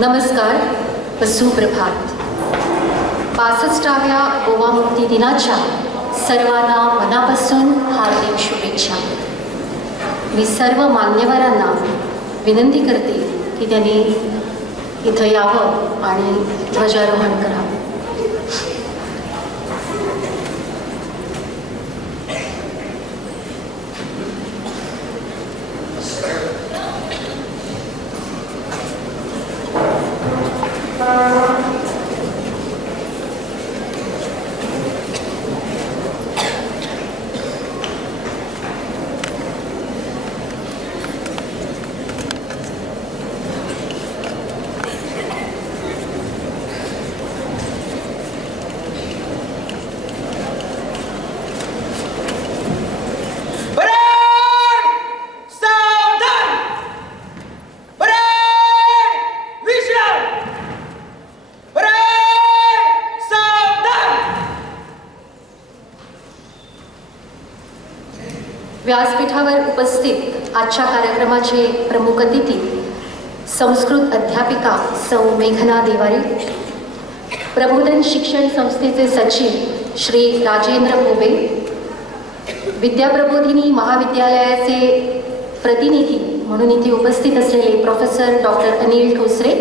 नमस्कार व सुप्रभात. 65व्या गोवा मुक्ती दिनाच्या सर्वांना मनापासून हार्दिक शुभेच्छा. मी सर्व मान्यवरांना विनंती करते की त्यांनी इथं यावं आणि ध्वजारोहण करावं. व्यासपीठावर उपस्थित आजच्या कार्यक्रमाचे प्रमुख अतिथी संस्कृत अध्यापिका सौ मेघना देवारी, प्रबोधन शिक्षण संस्थेचे सचिव श्री राजेंद्र भोबे, विद्याप्रबोधिनी महाविद्यालयाचे प्रतिनिधी म्हणून इथे उपस्थित असलेले प्रोफेसर डॉक्टर अनिल ठोसरे,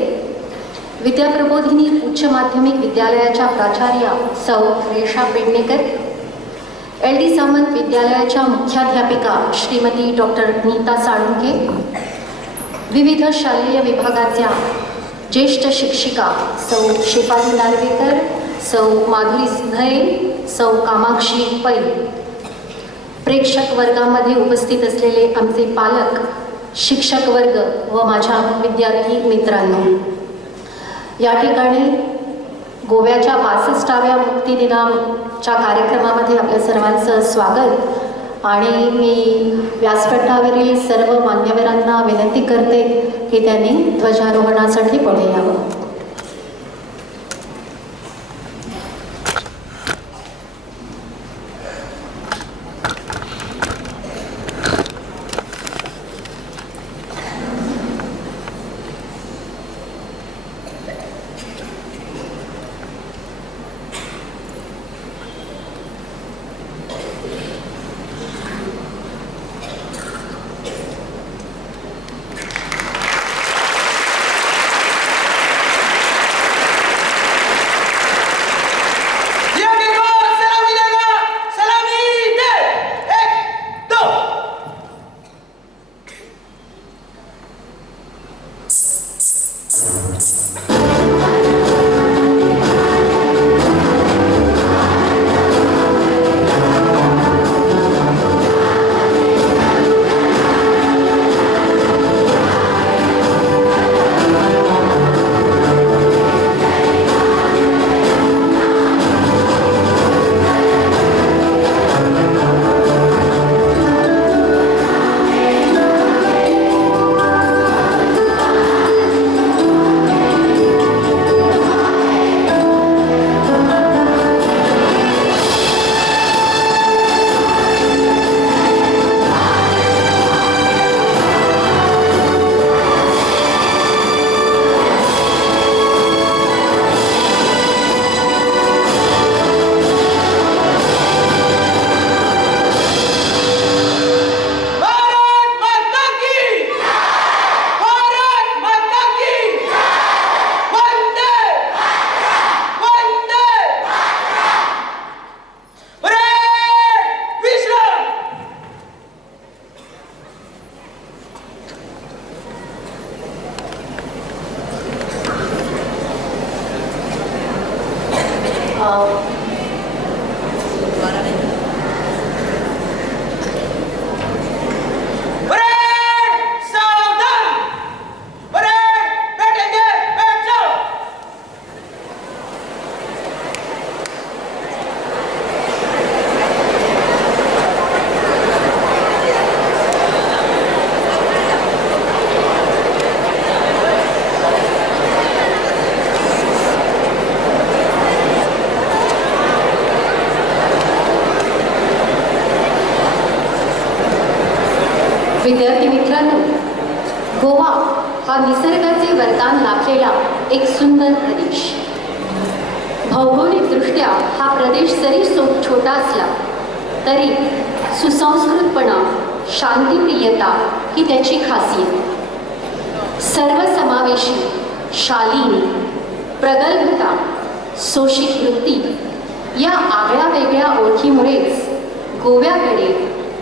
विद्याप्रबोधिनी उच्च माध्यमिक विद्यालयाच्या प्राचार्या सौ रेषा पेडणेकर, LD सामंत विद्यालयाच्या मुख्याध्यापिका श्रीमती डॉक्टर नीता साळुंखे, विविध शालेय विभागाच्या ज्येष्ठ शिक्षिका सौ शेफाली नार्वेकर, सौ माधुरी सिंघळे, सौ कामाक्षी पै, प्रेक्षक वर्गामध्ये उपस्थित असलेले आमचे पालक, शिक्षक वर्ग व माझ्या विद्यार्थी मित्रांनो, या ठिकाणी गोव्याच्या 65व्या मुक्ती दिनाच्या कार्यक्रमामध्ये आपल्या सर्वांचं स्वागत. आणि मी व्यासपीठावरील सर्व मान्यवरांना विनंती करते की त्यांनी ध्वजारोहणासाठी पुढे यावं. विद्यार्थी मित्रांनो, गोवा हा निसर्गाचे वरदान लाभलेला एक सुंदर प्रदेश. भौगोलिकदृष्ट्या हा प्रदेश जरी छोटा असला तरी सुसंस्कृतपणा, शांतिप्रियता ही त्याची खासियत. सर्वसमावेशी, शालीन, प्रगल्भता, सोशिक वृत्ती या आगळ्या वेगळ्या ओळखीमुळेच गोव्याकडे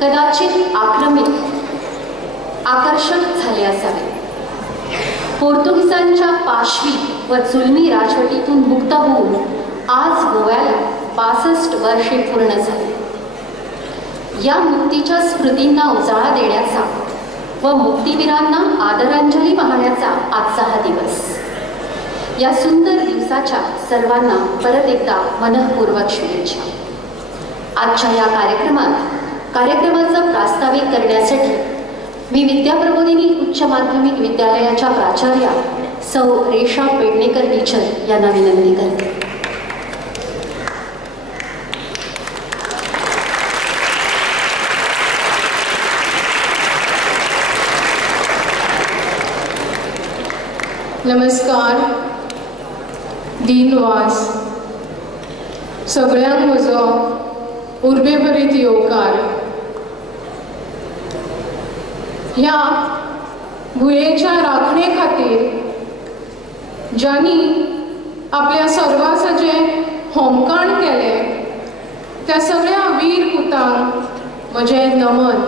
कदाचित आकर्षक झाले असावे. पोर्तुगीजांच्या पाशवी व जुलमी राजवटीतून मुक्त होऊन आज गोव्याला 62 वर्षे पूर्ण झाली. या मुक्तीच्या स्मृतींना उजाळा देण्याचा व मुक्तीवीरांना आदरांजली वाहण्याचा आजचा हा दिवस. या सुंदर दिवसाच्या सर्वांना परत एकदा मनःपूर्वक शुभेच्छा. आजच्या या कार्यक्रमाचं प्रास्ताविक करण्यासाठी मी विद्याप्रबोधिनी उच्च माध्यमिक विद्यालयाच्या प्राचार्या सौ रेषा पेडणेकर टीचर यांना विनंती करते. नमस्कार. दिनवास सगळ्यांक म्हजो उर्बेभरीत येवकार. ह्या भुयेच्या राखणे खातीर ज्यांनी आपल्या सर्वासाचें होमकाण केलें त्या सगळ्या वीर पुतांक म्हजें नमन.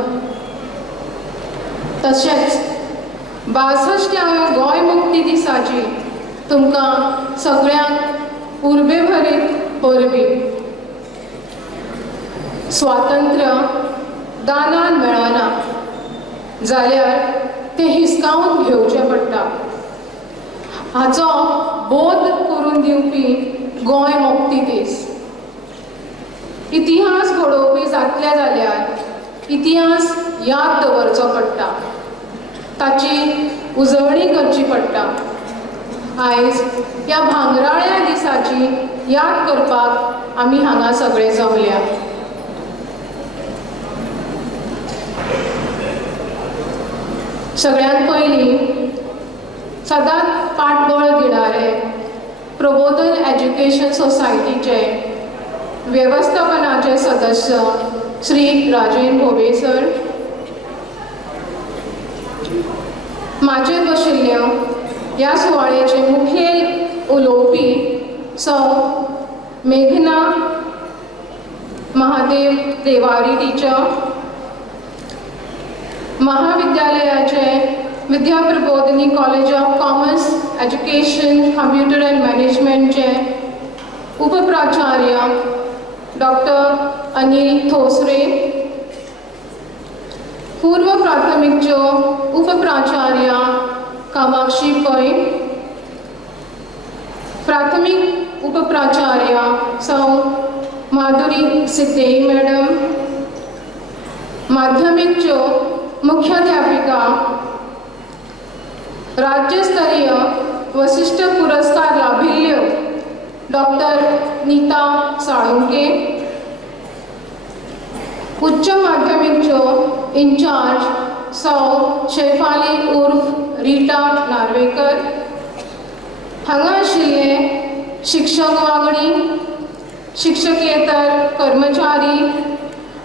तशेंच 62व्या गोंय मुक्ती दिसाची तुमकां सगळ्यांक उर्बेभरीत परबी. स्वातंत्र्य दानान मेळना जाल्यार तें हिसकावून घेवचें पडटा. हाचो बोध करून दिवपी गोंय मुक्ती दीस. इतिहास घडोवपी जातले जाल्यार इतिहास याद दवरचो पडटा, ताची उजळणी करची पडटा. आयज ह्या भांगराळ्या दिसाची याद करपाक आमी हांगा सगळे जमल्या. सगळ्यांत पयलीं सदांच पाठबळ दिणारे प्रबोधन एज्युकेशन सोसायटीचे वेवस्थापनाचे सदस्य श्री राजेंद्र भोवे सर, माचयेर बशिल्ल्यो ह्या सुवाळ्याचे मुखेल उलोवपी सौ मेघना महादेव देवारी टीचर, महाविद्यालयाचे Vidyaprabodhini college of commerce education computer and मॅनेजमेंटचे उपप्राचार्य डॉक्टर अनिल ठोसरे, पूर्व प्राथमिकच्यो उपप्राचार्य कामाक्षी पै, प्राथमिक उपप्राचार्य सौ माधुरी सिद्धेई मैडम, माध्यमिकच्यो मुख्याध्यापिका, राज्यस्तरीय वशिष्ठ पुरस्कार लाभिल्ल्यो डॉक्टर नीता साळुंके, उच्च माध्यमिकच्यो इंचार्ज सौ शेफाली उर्फ रिटा नार्वेकर, हांगा आशिल्ले शिक्षक वांगडी, शिक्षकेतर कर्मचारी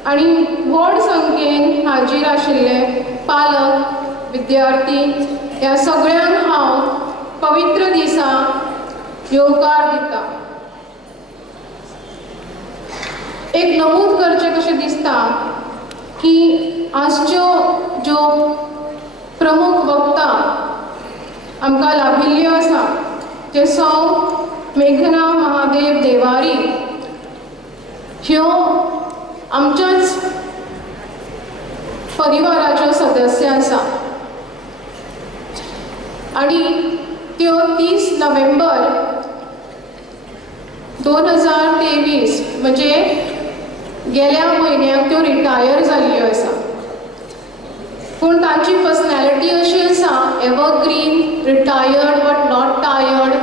आनी व्हड संख्येन हाजीर आशिल्ले पालक, विद्यार्थी ह्या सगळ्यांक हांव पवित्र दिसा येवकार दिता. एक नमूद करचें कशें दिसता की आजच्यो ज्यो प्रमुख वक्ता आमकां लाभिल्ल्यो आसा ते सौ मेघना महादेव देवारी ह्यो आमच्याच परिवाराच्यो सदस्य आसा आनी त्यो 30 नोव्हेंबर 2023 म्हणजे गेल्या म्हयन्याक त्यो रिटायर जाल्ल्यो आसा. पूण तांची पर्सनॅलिटी अशी आसा evergreen, retired but not tired,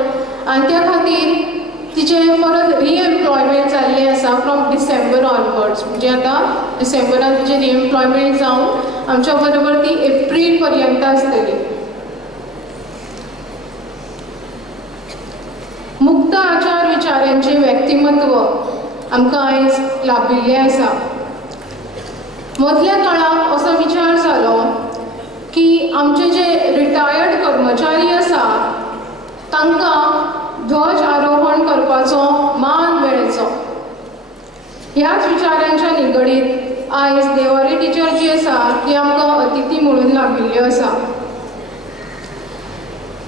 आनी त्या खातीर तिचें परत रिएम्प्लॉयमेंट जाल्लें आसा फ्रॉम डिसेंबर ऑनवर्ड्स. म्हणजे आतां डिसेंबरान तिचें रिएम्प्लॉयमेंट जावन आमच्या बरोबर ती एप्रील पर्यंत आसतली. मुक्त आचार विचारांचे व्यक्तिमत्व आमकां आयज लाभिल्लें आसा. मदल्या काळाक असो विचार जालो की आमचे जे रिटायर्ड कर्मचारी आसा तांकां ध्वज आरोहण करपाचो मान मेळचो. ह्याच विचारांच्या निगडीत आयज देवारी टिचर जी आसा ती आमकां अतिथी म्हणून लाभिल्ल्यो आसा.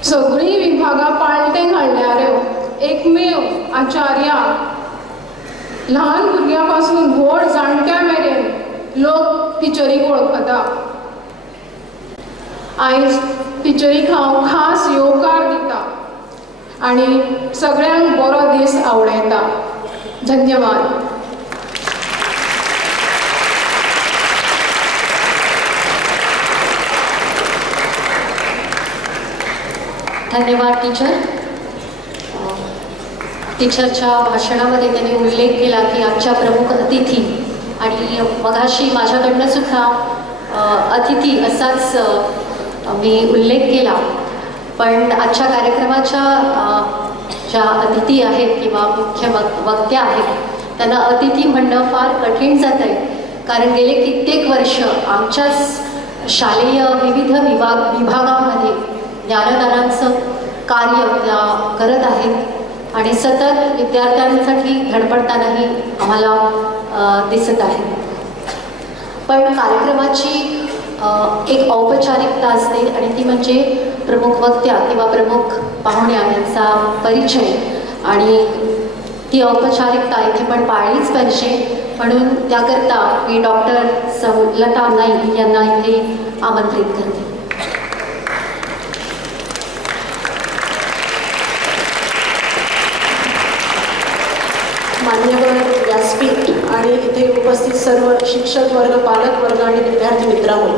सगळीं विभागां पाळटें घालणाऱ्यो एकमेव आचार्या ल्हान भुरग्यां पासून व्हड जाणट्या मेरेन लोक टिचरीक वळखता. आयज टिचरीक हांव खास येवकार दिता आनी सगळ्यांक बरो दीस आवडायता. धन्यवाद. धन्यवाद टीचर. टीचरच्या भाषणामध्ये त्यांनी उल्लेख केला की आजच्या प्रमुख अतिथी आणि मगाशी माझ्याकडनं सुद्धा अतिथी असाच मी उल्लेख केला. पण आजच्या कार्यक्रमाच्या ज्या अतिथी आहेत किंवा मुख्य वक्त्या आहेत त्यांना अतिथी म्हणणं फार कठीण जात आहे, कारण गेले कित्येक वर्ष आमच्याच शालेय विविध विभागामध्ये ज्ञानदानाचं कार्य त्या करत आहेत आणि सतत विद्यार्थ्यांसाठी धडपडतानाही आम्हाला दिसत आहे. पण कार्यक्रमाची एक औपचारिकता असते आणि ती म्हणजे प्रमुख वक्त्या किंवा प्रमुख पाहुण्या यांचा परिचय, आणि ती औपचारिकता इथे पण पाळलीच पाहिजे. म्हणून त्याकरता मी डॉक्टर लता नाईक यांना इथे आमंत्रित करते. मान्यवर व्यासपीठ आणि इथे उपस्थित सर्व शिक्षक वर्ग, पालक वर्ग आणि विद्यार्थी मित्रांनो,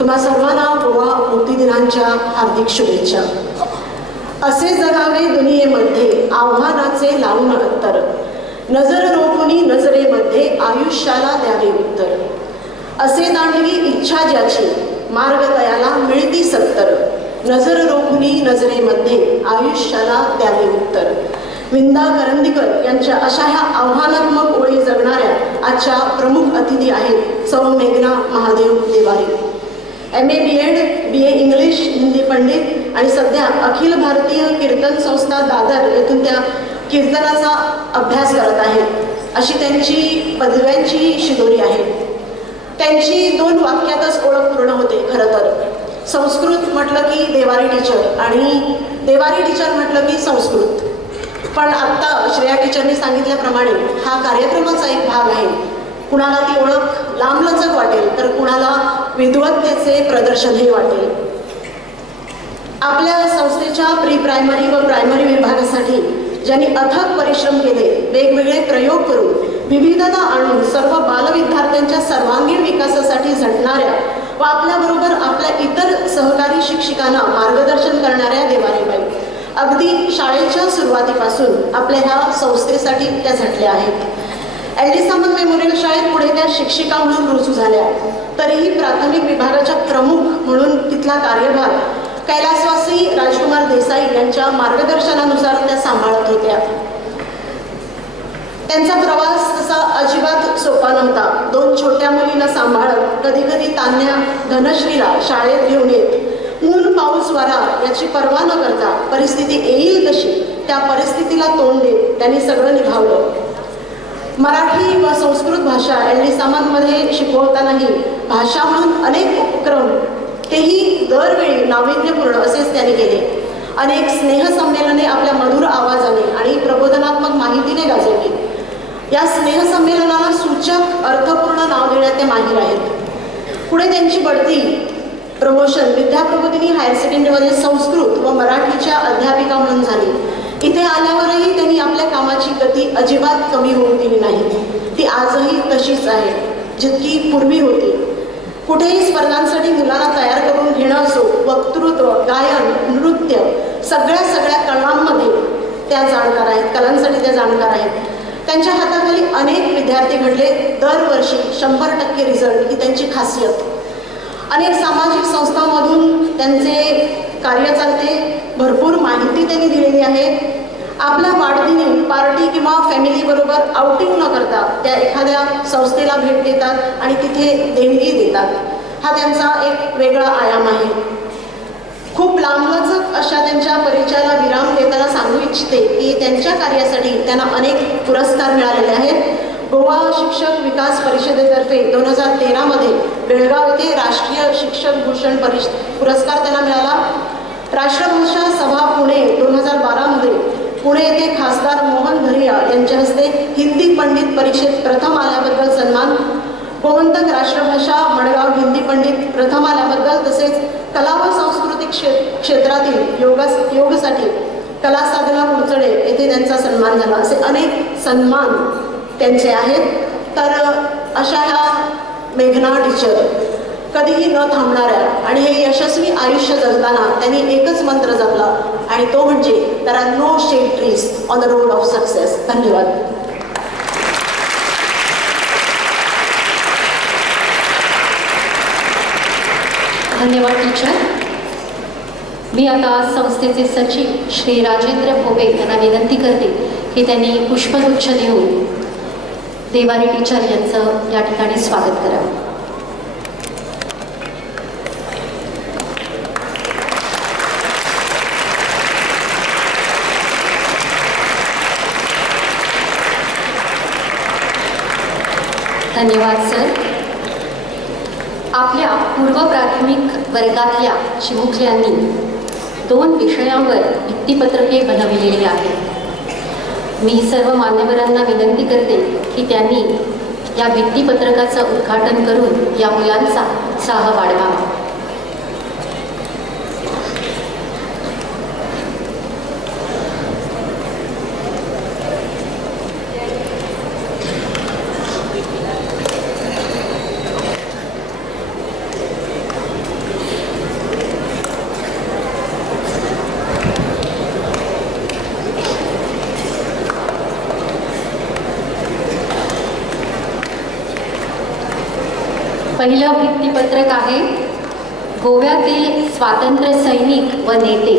तुम्हा सर्वांना गोवा मुक्ती दिनाच्या हार्दिक शुभेच्छा. असे जगावे दुनियेमध्ये आव्हानाचे लावून अंतर, नजर रोखुनी नजरेमध्ये आयुष्याला द्यावे उत्तर. असे दांडगी इच्छा ज्याची मार्ग तयाला मिळती सत्तर, नजर रोखुनी नजरेमध्ये आयुष्याला द्यावे उत्तर. विंदा करंदीकर यांच्या अशा ह्या आव्हानात्मक ओळी जगणाऱ्या आजच्या प्रमुख अतिथी आहेत सौ मेघना Mahadev Devari. MA BEd, BA English, Hindi Pandit आणि सध्या अखिल भारतीय कीर्तन संस्था दादर येथून त्या कीर्तनाचा अभ्यास करत आहेत. अशी त्यांची पदव्यांची शिदोरी आहे. त्यांची 2 वाक्यातच ओळख पूर्ण होते. खरं तर संस्कृत म्हटलं की देवारी टीचर आणि देवारी टीचर म्हटलं की संस्कृत. पण आत्ता श्रेया टीचरने सांगितल्याप्रमाणे हा कार्यक्रमाचा एक भाग आहे. कुणाला ती ओळख लांबलचक वाटेल तर कुणाला विद्वत्तेचे प्रदर्शनही वाटेल. आपल्या संस्थेच्या प्री प्रायमरी व प्रायमरी विभागासाठी ज्यांनी अथक परिश्रम केले, वेगवेगळे प्रयोग करून विविधता आणून सर्व बालविद्यार्थ्यांच्या सर्वांगीण विकासासाठी झटणाऱ्या व आपल्याबरोबर आपल्या इतर सहकारी शिक्षकांना मार्गदर्शन करणाऱ्या देवारीबाई अगदी शाळेच्या सुरुवातीपासून आपल्या ह्या संस्थेसाठी त्या झटल्या आहेत. LD सामंत मेमोरियल शाळेत पुढे त्या शिक्षिका म्हणून रुजू झाल्या, तरीही प्राथमिक विभागाच्या प्रमुख म्हणून तिथला कार्यभार कैलासवासी राजकुमार देसाई यांच्या मार्गदर्शनानुसार त्या सांभाळत होत्या. त्यांचा प्रवास तसा अजिबात सोपा नव्हता. 2 छोट्या मुलींना सांभाळत, कधी कधी तान्या धनश्रीला शाळेत घेऊन येत, ऊन पाऊस वारा याची पर्वा न करता परिस्थिती येईल तशी त्या परिस्थितीला तोंड देत त्यांनी सगळं निभावलं. मराठी व संस्कृत भाषा LD सामंतमध्ये शिकवतानाही भाषा म्हणून अनेक उपक्रम, तेही दरवेळी नाविन्यपूर्ण असेच त्यांनी केले. अनेक स्नेहसंमेलने आपल्या मधुर आवाजाने आणि प्रबोधनात्मक माहितीने गाजवली. या स्नेहसंमेलनाला सूचक अर्थपूर्ण नाव देण्यात ते माहीर आहेत. पुढे त्यांची बढती प्रमोशन विद्याप्रबोधिनी हायर सेकंडरीमध्ये संस्कृत व मराठीच्या अध्यापिका म्हणून झाली. इथे आल्यावरही त्यांनी आपल्या कामाची गती अजिबात कमी होऊ दिली नाही. ती आजही तशीच आहे जितकी पूर्वी होती. कुठेही स्पर्धांसाठी मुलांना तयार करून घेणं असो, वक्तृत्व, गायन, नृत्य, सगळ्या कलांमध्ये त्या जाणकार आहेत, कलांसाठी त्या जाणकार आहेत. त्यांच्या हाताखाली अनेक विद्यार्थी घडले. दरवर्षी 100% रिझल्ट ही त्यांची खासियत. अनेक सामाजिक संस्थांमधून त्यांचे कार्य चालते. भरपूर माहिती त्यांनी दिलेली आहे आपल्या वाढदिनी पार्टी किंवा फॅमिलीबरोबर आउटिंग न करता त्या एखाद्या संस्थेला भेट देतात आणि तिथे देणगी देतात. हा त्यांचा एक वेगळा आयाम आहे. खूप लांबलचक अशा त्यांच्या परिचयाला विराम देताना सांगू इच्छिते की त्यांच्या कार्यासाठी त्यांना अनेक पुरस्कार मिळालेले आहेत. गोवा शिक्षक विकास परिषदेतर्फे 2013 बेळगाव येथे राष्ट्रीय शिक्षक भूषण पुरस्कार त्यांना मिळाला. राष्ट्रभाषा सभा पुणे 2012 पुणे येथे खासदार मोहन धरिया यांच्या हस्ते हिंदी पंडित परीक्षेत प्रथम आल्याबद्दल सन्मान. गोमंतक राष्ट्रभाषा मडगाव हिंदी पंडित प्रथम आल्याबद्दल, तसेच कला व सांस्कृतिक क्षेत्रातील योगसाठी कला साधना कुडचडे येथे त्यांचा सन्मान झाला. असे अनेक सन्मान त्यांचे आहेत. तर अशा ह्या मेघना टीचर कधीही न थांबणाऱ्या आणि हे यशस्वी आयुष्य जगताना त्यांनी एकच मंत्र जपला आणि तो म्हणजे there are no shade trees on the road of success. धन्यवाद. धन्यवाद टीचर. मी आता संस्थेचे सचिव श्री राजेंद्र भोबे यांना विनंती करते की त्यांनी पुष्पगुच्छ देऊन देवारी टीचर यांचं या ठिकाणी स्वागत करावं. धन्यवाद सर. आपल्या पूर्व प्राथमिक वर्गातल्या चिमुकल्यांनी 2 विषयांवर भित्तिपत्रके बनविलेली आहेत. मी सर्व मान्यवरांना विनंती करते की त्यांनी या भित्तिपत्रकाचं उद्घाटन करून या मुलांचा उत्साह वाढवावा. पहिलं भित्तिपत्रक आहे गोव्यातील स्वातंत्र्य सैनिक व नेते.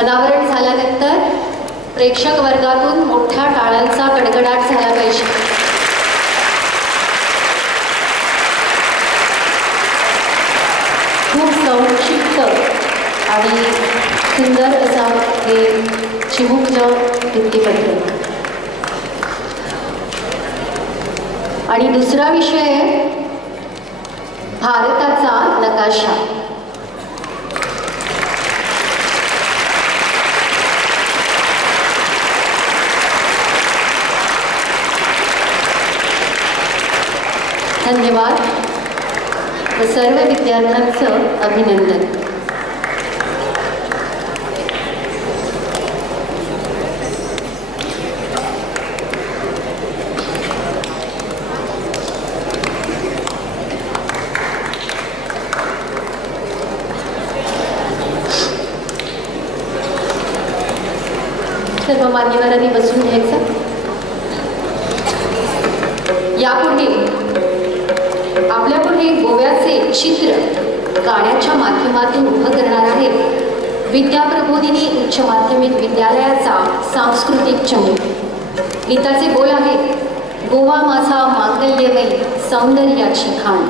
अनावरण झाल्यानंतर प्रेक्षक वर्गातून मोठ्या टाळ्यांचा कडकडाट झाला पाहिजे. खूप संक्षिप्त आणि सुंदर असा हे चिमुकलं भित्तिपत्रक. आणि दुसरा विषय आहे भारताचा नकाशा. धन्यवाद व सर्व विद्यार्थ्यांचं अभिनंदन. सर्व मान्यवरांनी बसून घ्यायचं. यापुढे आपल्यापुढे गोव्याचे चित्र गाण्याच्या माध्यमातून उभं करणार आहेत विद्याप्रबोधिनी उच्च माध्यमिक विद्यालयाचा सांस्कृतिक चमू. गीताचे बोल आहेत गोवा माझा मांगल्यमयी सौंदर्याची खाण.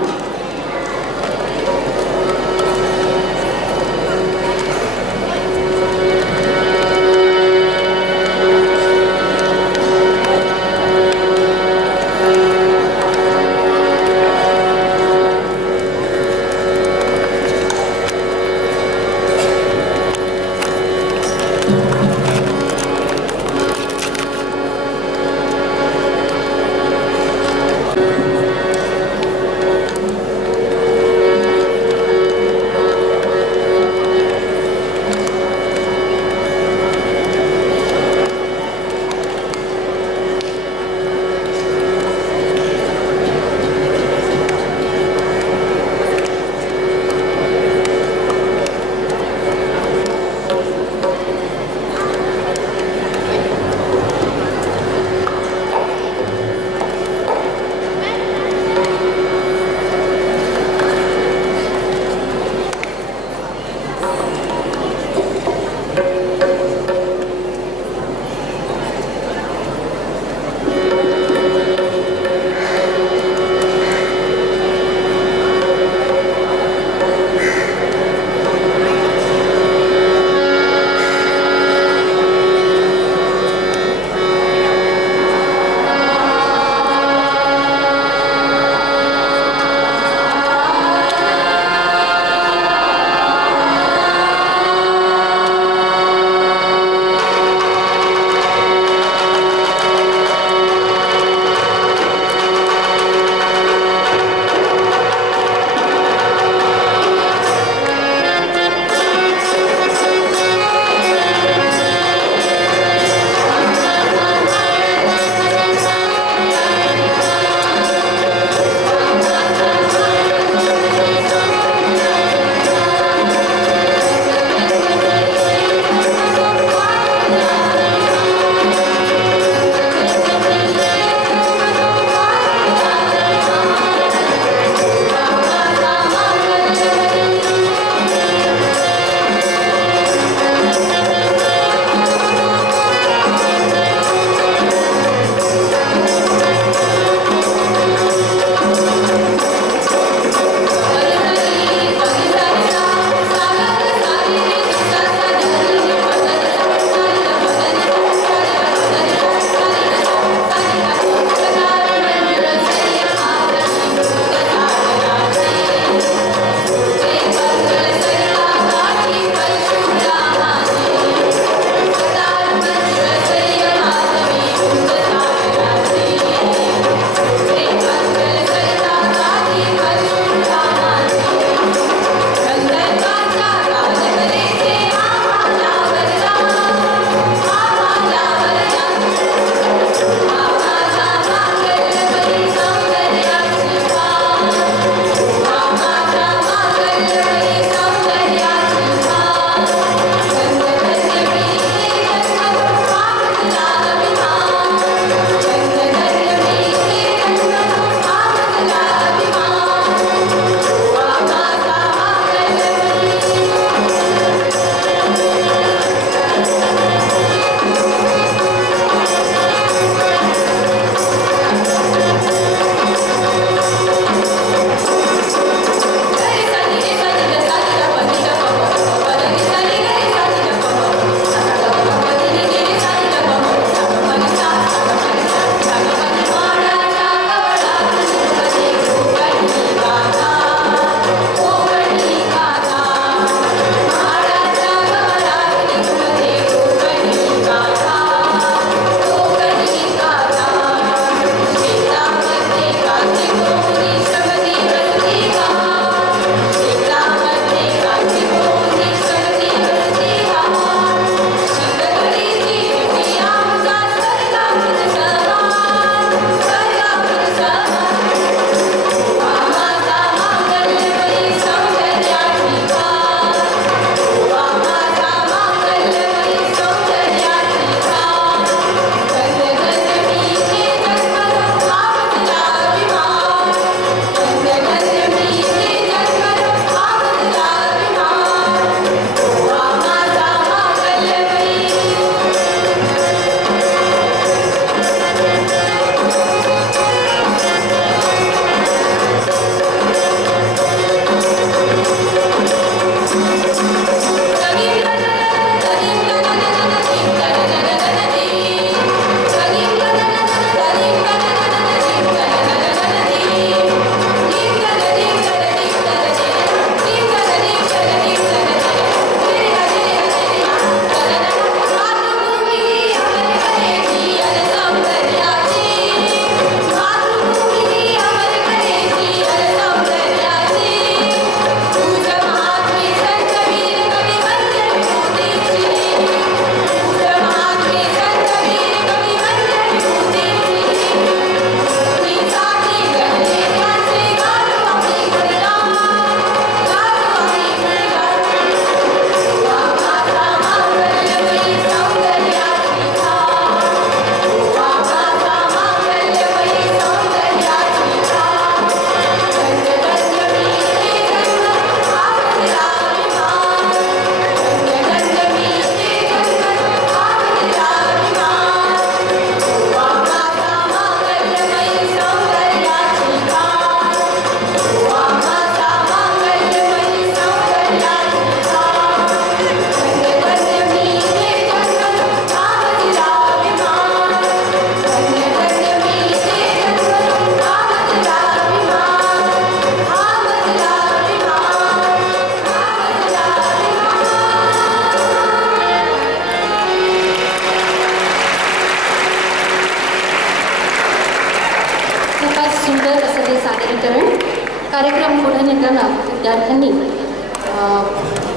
येताना विद्यार्थ्यांनी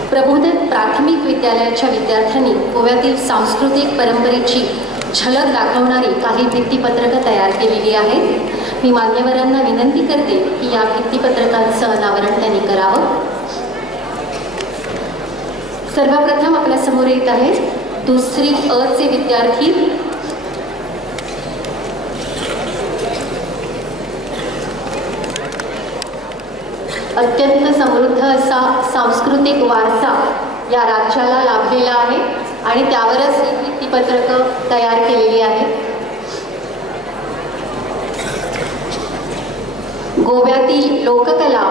प्रबोधित प्राथमिक विद्यालयाच्या विद्यार्थ्यांनी गोव्यातील सांस्कृतिक परंपरेची झलक दाखवणारी काही भित्तिपत्रकं तयार केलेली आहेत. मी मान्यवरांना विनंती करते की या भित्तिपत्रकांचं अनावरण त्यांनी करावं. सर्वप्रथम आपल्या समोर येत आहेत 2री अ चे विद्यार्थी. अत्यंत समृद्ध असा सांस्कृतिक वारसा या राज्याला लाभलेला आहे आणि त्यावरच ही भित्तिपत्रकं तयार केलेली आहेत. गोव्यातील लोककला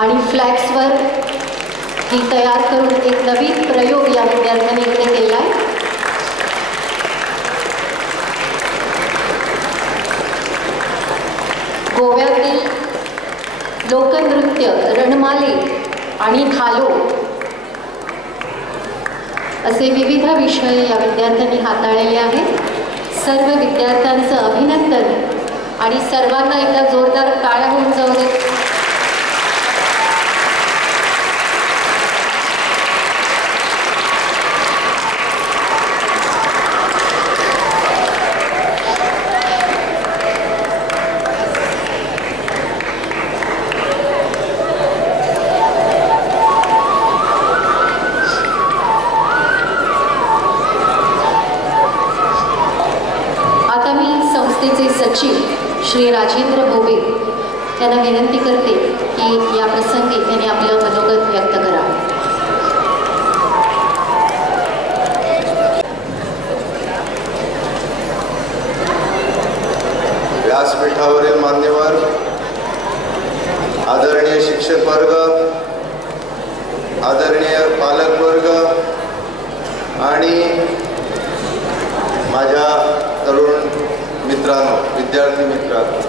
आणि फ्लॅक्सवर ही तयार करून एक नवीन प्रयोग या विद्यार्थ्यांनी इकडे केला आहे. गोव्यातील लोकनृत्य, रणमाले आणि खालो असे विविध विषय या विद्यार्थ्यांनी हाताळलेले आहेत. सर्व विद्यार्थ्यांचं अभिनंदन आणि सर्वांना एकदा जोरदार टाळ्या होऊन जाऊ दे. सचिव श्री राजेंद्र भोवे यांना विनंती करते की या प्रसंगी त्यांनी आपलं मनोगत व्यक्त करावं. व्यासपीठावरील मान्यवर, आदरणीय शिक्षक वर्ग, आदरणीय पालक वर्ग आणि माझ्या तरुण मित्रांनो, विद्यार्थी मित्रांनो,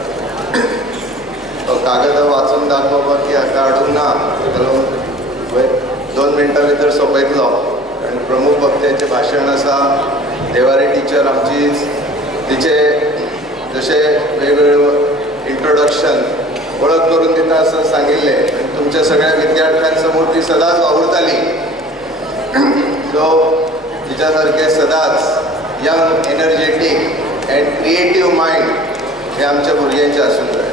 कागद वाचून दाखवा की काढून ना 2 मिनटां भितर सोंपयतलो. आनी प्रमुख वक्त्याचें भाशण आसा. देवारी टिचर आमची तिचे जशे वेगवेगळे इंट्रोडक्शन ओळख करून दिता असं सांगिल्ले. तुमच्या सगळ्या विद्यार्थ्यांसमोर ती सदांच वावुरताली. सो तिच्या सारखे सदांच young, energetic and creative mind हे आमच्या भुरग्यांचे आसूंक जाय.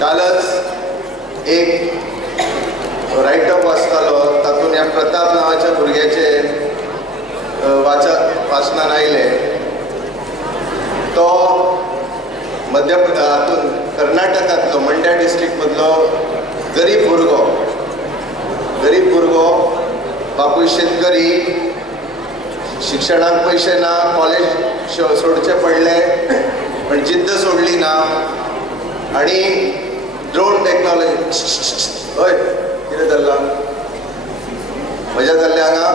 कालच एक रायटअप वाचतालो, तातूंत ह्या प्रताप नांवाच्या भुरग्याचे वाचनान आयले. तो मध्य हातून कर्नाटकांतलो मंड्या डिस्ट्रिक्ट मधलो गरीब भुरगो, बापूय शेतकरी, शिक्षणाक पैसे ना, कॉलेज सोडचे पडले, पण जिद्द सोडली ना. आणि ड्रोन टेक्नॉलॉजी हय कितें जाल्ला मजा जाल्ले हांगा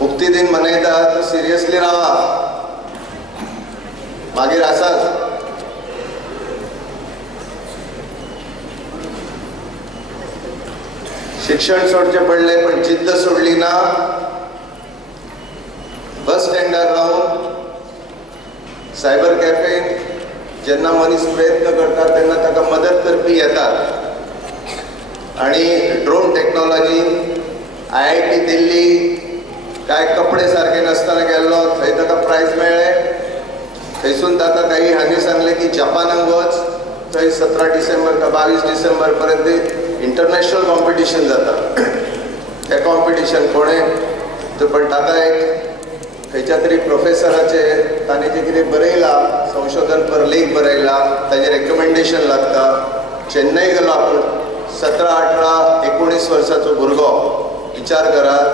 मुक्ती दिन मनयतात. सिरियसली रावा, मागीर आसात. शिक्षण सोडचे पडले पण जिद्द सोडली ना. बस स्टँडार राहून, सायबर कॅफेन जेन्ना मनीस प्रयत्न करता तेन्ना ताका मदत करपी येतात. आणि ड्रोन टेक्नॉलॉजी IIT दिल्ली काय कपडे सारखे नसताना गेल्लो, थंय ताका प्रायज मेळ्ळे. थंयसून ताका काही हांणी सांगले की जपानाक वच, थंय 17 डिसेंबर का 22 डिसेंबर पर्यंत इंटरनॅशनल कॉम्पिटिशन जाता. तें कॉम्पिटिशन कोणें पण ताका एक खंयच्या तरी प्रोफेसराचे ताणें जें कितें बरयलां, संशोधन पर लेख बरयला, ताजें रेकमेंडेशन लागता. चेन्नई गेलो आपूण. 17, 18, 19 वर्साचो भुरगो. विचार करात,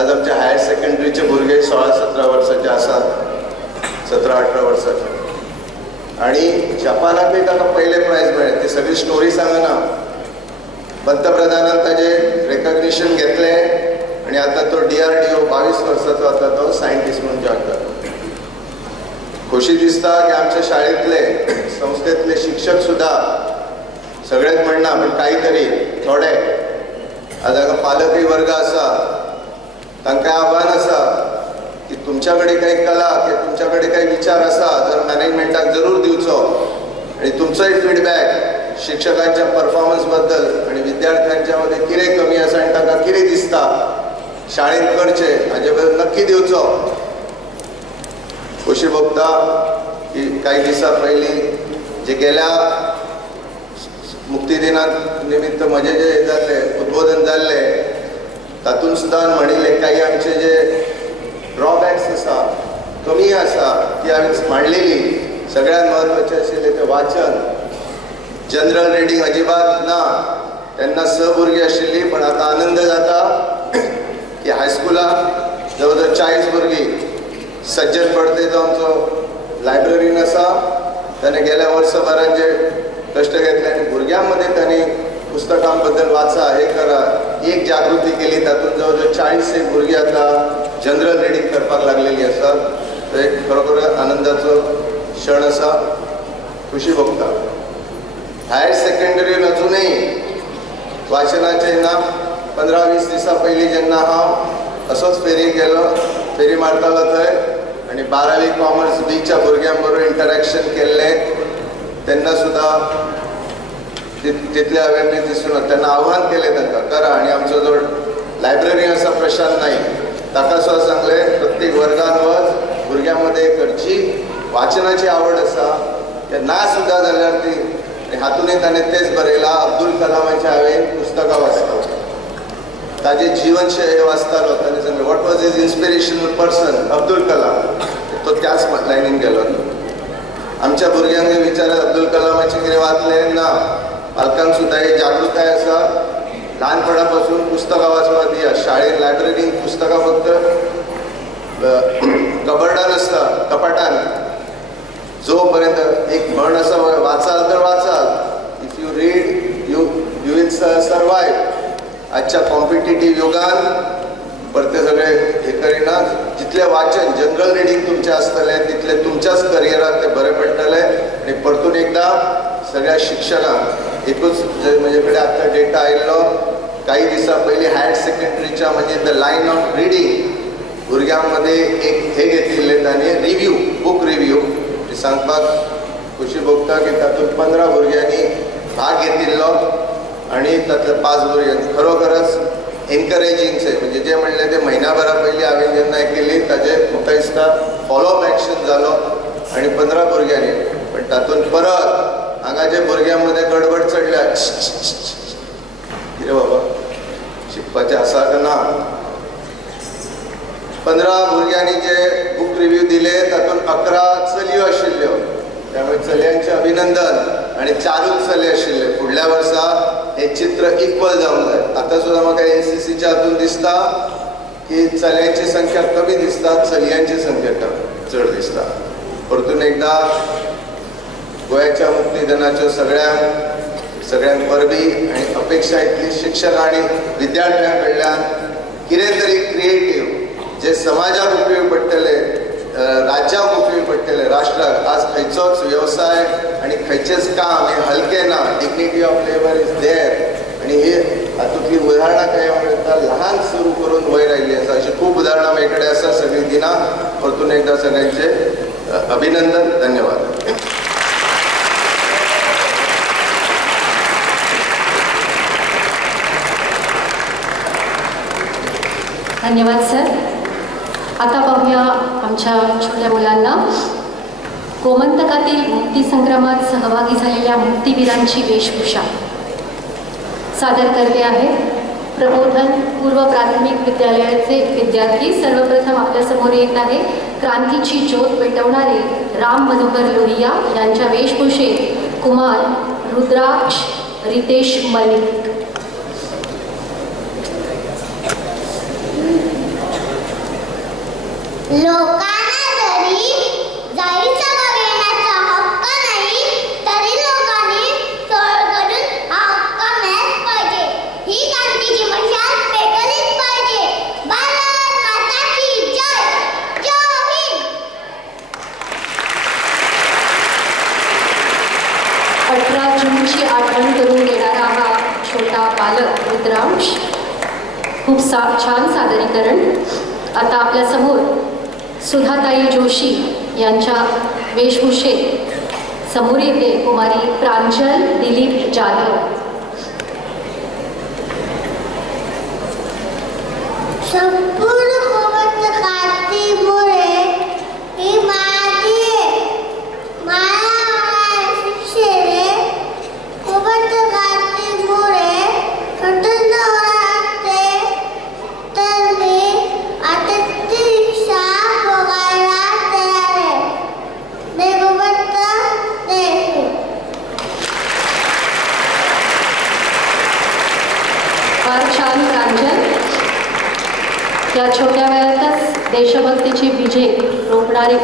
आज आमच्या हायर सेकंडरीचे भुरगे 16, 17 वर्साचे आसात, 17, 18 वर्साचे. आणि जपानाकूय ताका पयले प्रायज मेळ्ळे. ती सगळी स्टोरी सांगना. पंतप्रधानान ताजें रेकग्निशन घेतलें आणि आता तो DRDO 22 वर्साचो आता तो सायंटिस्ट म्हणून जॉइन जाता. खोशी दिसता की आमच्या शाळेंतले, संस्थेतले शिक्षक सुद्धा, सगळेच म्हणना पण काहीतरी थोडे, आज हांगा पालकय वर्ग आसा, तांकां आव्हान आसा की तुमच्या तुमच्याकडे काही कला किंवा तुमच्याकडे काही विचार असा जर मॅनेजमेंटाक जरूर दिवचो आणि तुमचोय फीडबॅक शिक्षकांच्या परफॉर्मन्स बद्दल आणि विद्यार्थ्यांच्या मध्ये कितें कमी आसा आनी तांकां कितें दिसता शाळेंत करचे हाचे बद्दल नक्की दिवचो. अशी भोगता की काही दिसा पयलीं जे गेल्या मुक्ती दिना निमित्त म्हजे जे जाल्ले उद्बोधन जाल्ले तातूंत सुद्दां म्हणिल्ले काही आमचे जे ड्रॉबॅक्स आसा कमी आसा ती हांवें मांडलेली. सगळ्यात म्हत्वाचें आशिल्लें तें वाचन. जनरल रिडींग अजिबात ना. तेन्ना स भुरगीं आशिल्लीं पण आतां आनंद जाता की हायस्कुलाक जवळ जवळ 40 भुरगीं. सज्जन पडते जो आमचो लायब्ररीन आसा ताणें गेल्या वर्सभरात जे कश्ट घेतले आनी भुरग्यां मध्ये तांणी पुस्तकां बद्दल वाचा हे करा एक जागृती केली. तातूंत जवळ जवळ 40 भुरगीं आतां जनरल रिडींग करपाक लागलेलीं आसात. तो एक खरोखर आनंदाचो क्षण आसा. खुशी भोगता. हायर सेकंडरीन अजूनय वाचनाचें ना. 15-20 दिसां पयलीं जेन्ना हांव असोच फेरयेक गेलो फेरी मारतालो थंय आनी 12वी कॉमर्स बीच्या भुरग्यां बरोबर इंटरॅक्शन केल्लें तेन्ना सुद्दां तितलें अवेरनेस दिसून ना. तेन्ना आव्हान केलें तांकां करा आनी आमचो जो लायब्ररी आसा प्रशांत नाईक ताका सुद्दां सांगलें प्रत्येक वर्गांत वच भुरग्यां मदें खंयची वाचनाची आवड आसा ते ना सुद्दां जाल्यार ती हातूंतय ताणें तेच बरयलां. अब्दुल कलामाचें हांवें पुस्तकां वाचतां ताजे जीवनशैली वाचतालो. ताणें सांगलें what was his inspirational person Abdul Kalam. तो त्याच लायनीन गेलो. आमच्या भुरग्यांक विचारत अब्दुल कलामाचें कितें वाचलें ना. पालकांक सुद्दां ही जागृताय आसा. ल्हानपणा पासून पुस्तकां वाचपाक दिया. शाळेंत लायब्ररींत पुस्तकां फक्त कबर्डान आसता कपाटान. जो पर्यंत एक म्हण आसा वाचाल तर वाचाल. If you read you will survive. आजच्या कॉम्पिटिटीव युगान परते सगळे हे करिना. जितलें वाचन जनरल रिडींग तुमचें आसतलें तितलें तुमच्याच करियराक तें बरें पडटलें. आनी परतून एकदां सगळ्या शिक्षकांक एकूच म्हजे कडेन आतां डेटा आयिल्लो काही दिसां पयलीं हायर सेकंडरीच्या म्हणजे द लायन ऑफ रिडींग भुरग्यां मदें एक हे घेतिल्लें तांणी रिव्यू बूक रिव्यू सांगपाक खुशी भोगता की तातूंत 15 भुरग्यांनी भाग घेतिल्लो आनी तातल्या 5 भुरग्यांनी खरोखरच एनकरेजींगशें म्हणजे जे म्हणलें तें म्हयन्याभरा पयलीं हांवें जेन्ना केली ताजें म्हाका दिसता फॉलोअप एक्शन जालो आनी 15 भुरग्यांनी. पण तातूंत परत हांगा जे भुरग्यां मदें गडबड चडल्या कितें बाबा शिकपाचें आसा काय ना. 15 भुरग्यांनी जे बूक रिव्यू दिले तातूंत 11 चलयो आशिल्ल्यो. त्यामुळे चलयांचें अभिनंदन आनी 4 चले आशिल्ले. फुडल्या वर्सा हे चित्र इक्वल जावंक जाय. आतां सुद्दां म्हाका NCCच्या हातूंत दिसता की चलयांची संख्या कमी दिसता चलयांची संख्या चड दिसता. परतून एकदां गोंयच्या मुक्ती दिनाच्यो सगळ्यांक परबी आनी अपेक्षा इतली शिक्षक आनी विद्यार्थ्यां कडल्यान कितें तरी क्रिएटीव जे समाजाक उपयोगी पडटले राज्याक उपयोगी पडटले राष्ट्राक. आज खंयचोच व्यवसाय आनी खंयचेच काम हे हलकें ना. Dignity of labour is there. आनी ही हातूंतली उदाहरणां काय म्हणटा ल्हान सुरू करून वयर आयिल्ली आसा. अशी खूब उदाहरणां म्हजे कडेन आसा सगळीं दिना. परतून एकदां सगळ्यांचे अभिनंदन. धन्यवाद. धन्यवाद सर. आता पाहूया आमच्या छोट्या मुलांना. गोमंतकातील मुक्तीसंग्रामात सहभागी झालेल्या मुक्तीवीरांची वेशभूषा सादर करते आहेत प्रबोधन पूर्व प्राथमिक विद्यालयाचे विद्यार्थी. सर्वप्रथम आपल्यासमोर येत आहे क्रांतीची ज्योत पेटवणारे राम मनोहर लोहिया यांच्या वेशभूषेत कुमार रुद्राक्ष रितेश मलिक. लोकांना जरी जायचा बघण्याचा हक्क नाही तरी लोकांनी तोड करून हा हक्क मिळाला पाहिजे. ही क्रांतीची मशाल पेटवलीच पाहिजे. भारत माता की जय. जय हिंद. 18 जूनची आठवण करून देणारा हा छोटा बालक रुद्रांश. खूप छान सादरीकरण. आता आपल्यासमोर सुधाताई जोशी यांच्या वेशभूषेत समोर येते कुमारी प्रांजल दिलीप जाधव. संपूर्ण गोवंश काठीमुळे ही माझी माया शिक्षेने गोवंश काठीमुळे स्वतंत्र वाटते तर मी आता ती रिक्षा बघायला तयार आहे. मी गोवंश देशमुख. फार छान प्रांजल. या छोट्या वयातच देशभक्तीची बीजे रोखणारी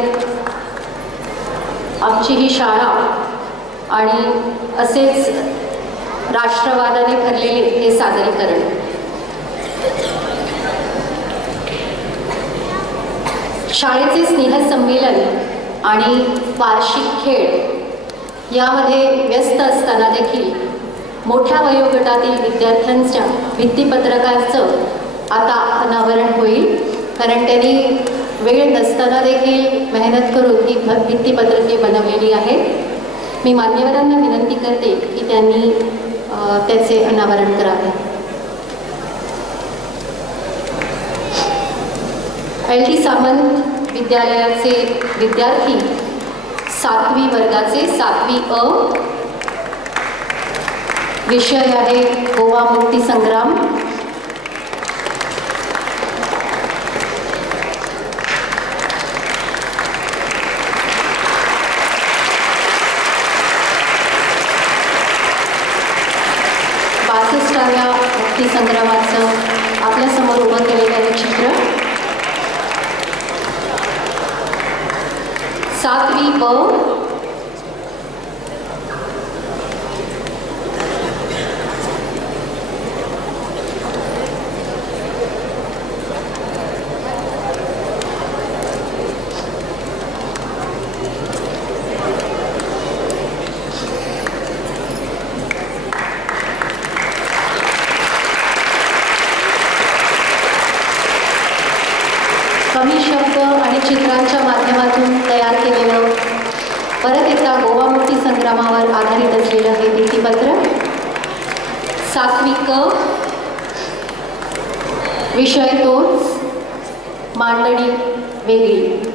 आमची ही शाळा आणि असेच राष्ट्रवादाने भरलेले हे सादरीकरण. शाळेचे स्नेहसंमेलन आणि वार्षिक खेळ यामध्ये व्यस्त असताना देखील मोठ्या वयोगटातील विद्यार्थ्यांच्या भित्तीपत्रकाचं आता अनावरण होईल, कारण त्यांनी वेळ नसताना देखील मेहनत करून ही भित्तीपत्रके बनवलेली आहेत. मी मान्यवरांना विनंती करते की त्यांनी त्याचे अनावरण करावे. LT सामंत विद्यालयाचे विद्यार्थी 7वी वर्गाचे 7वी अ. विषय आहे गोवा मुक्ती संग्राम. मुक्ती संग्रामाचं आपल्यासमोर उभं केलेलं आहे चित्र. 7वी ब. कमी शब्द आणि चित्रांच्या माध्यमातून तयार केलेलं परत एकदा गोवा मुक्ती संग्रामावर आधारित असलेलं हे भित्तीपत्र. 7वी क. विषय तोच, मांडणी वेगळी.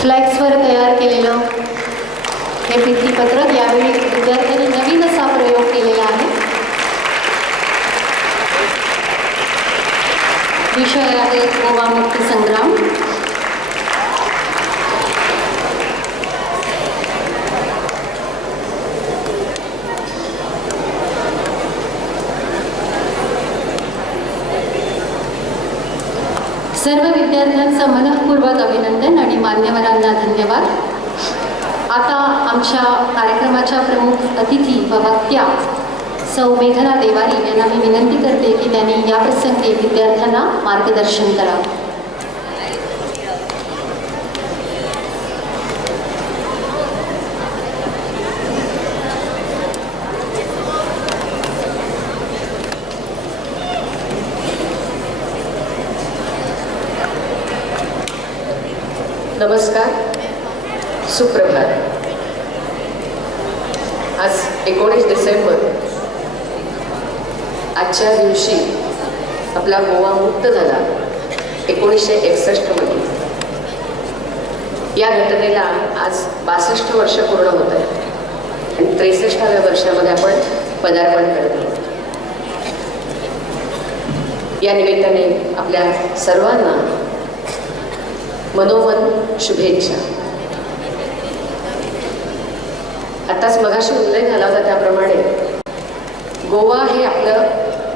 फ्लॅक्सवर तयार केलेलं हे भित्तीपत्रक यावेळी विद्यार्थ्यांनी नवीन असा प्रयोग केलेला आहे. विषय आहे गोवा मुक्ती संग्राम. सर्व विद्यार्थ्यांचं मनःपूर्वक अभिनंदन आणि मान्यवरांना धन्यवाद. आता आमच्या कार्यक्रमाच्या प्रमुख अतिथी व वक्त्या सौ मेघना देवारी यांना मी विनंती करते की त्यांनी या प्रसंगी विद्यार्थ्यांना मार्गदर्शन करावं. नमस्कार, सुप्रभात. आज 19 डिसेंबर. आजच्या दिवशी आपला गोवा मुक्त झाला 1961 मध्ये. या घटनेला आज 62 वर्ष पूर्ण होत आहे आणि 63व्या वर्षामध्ये आपण पदार्पण करत आहोत. या निमित्ताने आपल्या सर्वांना मनोमन शुभेच्छा. आताच मगाशी उल्लेख झाला होता त्याप्रमाणे गोवा हे आपलं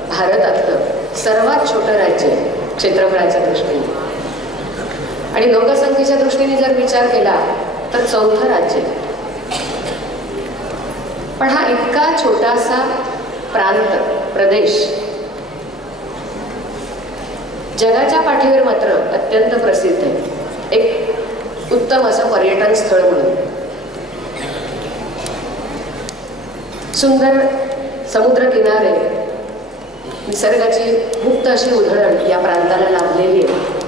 भारतातलं सर्वात छोटं राज्य आहे क्षेत्रफळाच्या दृष्टीने, आणि लोकसंख्येच्या दृष्टीने जर विचार केला तर 4थं राज्य आहे. पण हा इतका छोटासा प्रांत प्रदेश जगाच्या पाठीवर मात्र अत्यंत प्रसिद्ध आहे, एक उत्तम असं पर्यटन स्थळ म्हणून. सुंदर समुद्रकिनारे, निसर्गाची मुक्त अशी उधळण या प्रांताला लाभलेली आहे.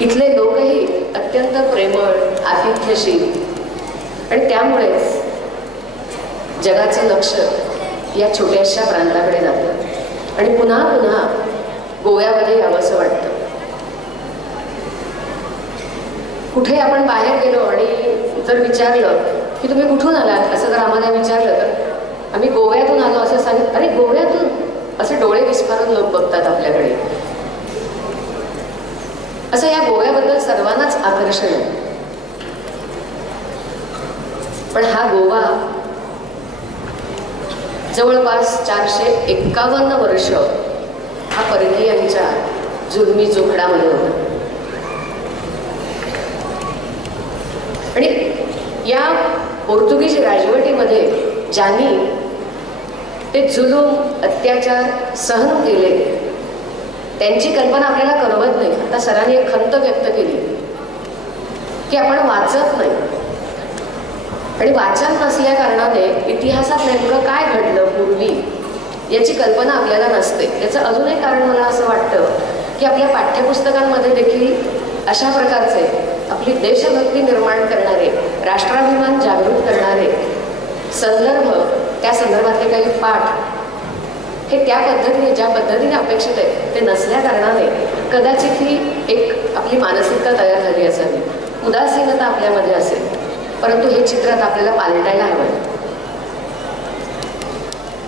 इथले लोकही अत्यंत प्रेमळ, आतिथ्यशील आणि त्यामुळेच जगाचं लक्ष या छोट्याशा प्रांताकडे जातं आणि पुन्हा पुन्हा गोव्यामध्ये यावंसं वाटतं. कुठे आपण बाहेर गेलो आणि जर विचारलं की तुम्ही कुठून आलात असं जर आम्हाला विचारलं तर आम्ही गोव्यातून आलो असं सांगितलं. अरे गोव्यातून, असे डोळे विस्फारून लोक बघतात आपल्याकडे. असं या गोव्याबद्दल सर्वांनाच आकर्षण आहे. पण हा गोवा जवळपास 451 वर्ष हा परकीयांच्या जुलमी जोखडामध्ये होता. आणि या पोर्तुगीज राजवटीमध्ये ज्यांनी ते जुलूम, अत्याचार सहन केले त्यांची कल्पना आपल्याला करवत नाही. आता सरांनी एक खंत व्यक्त केली की आपण वाचत नाही आणि वाचन नसल्या कारणाने इतिहासात नेमकं काय घडलं पूर्वी याची कल्पना आपल्याला नसते. याचं अजून एक कारण मला असं वाटतं की आपल्या पाठ्यपुस्तकांमध्ये देखील अशा प्रकारचे आपली देशभक्ती निर्माण करणारे, राष्ट्राभिमान जागृत करणारे संदर्भ, त्या संदर्भातले काही पाठ हे त्या पद्धतीने, ज्या पद्धतीने अपेक्षित आहे ते नसल्या कारणाने कदाचित ही एक आपली मानसिकता तयार झाली असावी, उदासीनता आपल्यामध्ये असेल. परंतु हे चित्र आता आपल्याला पालटायला हवं.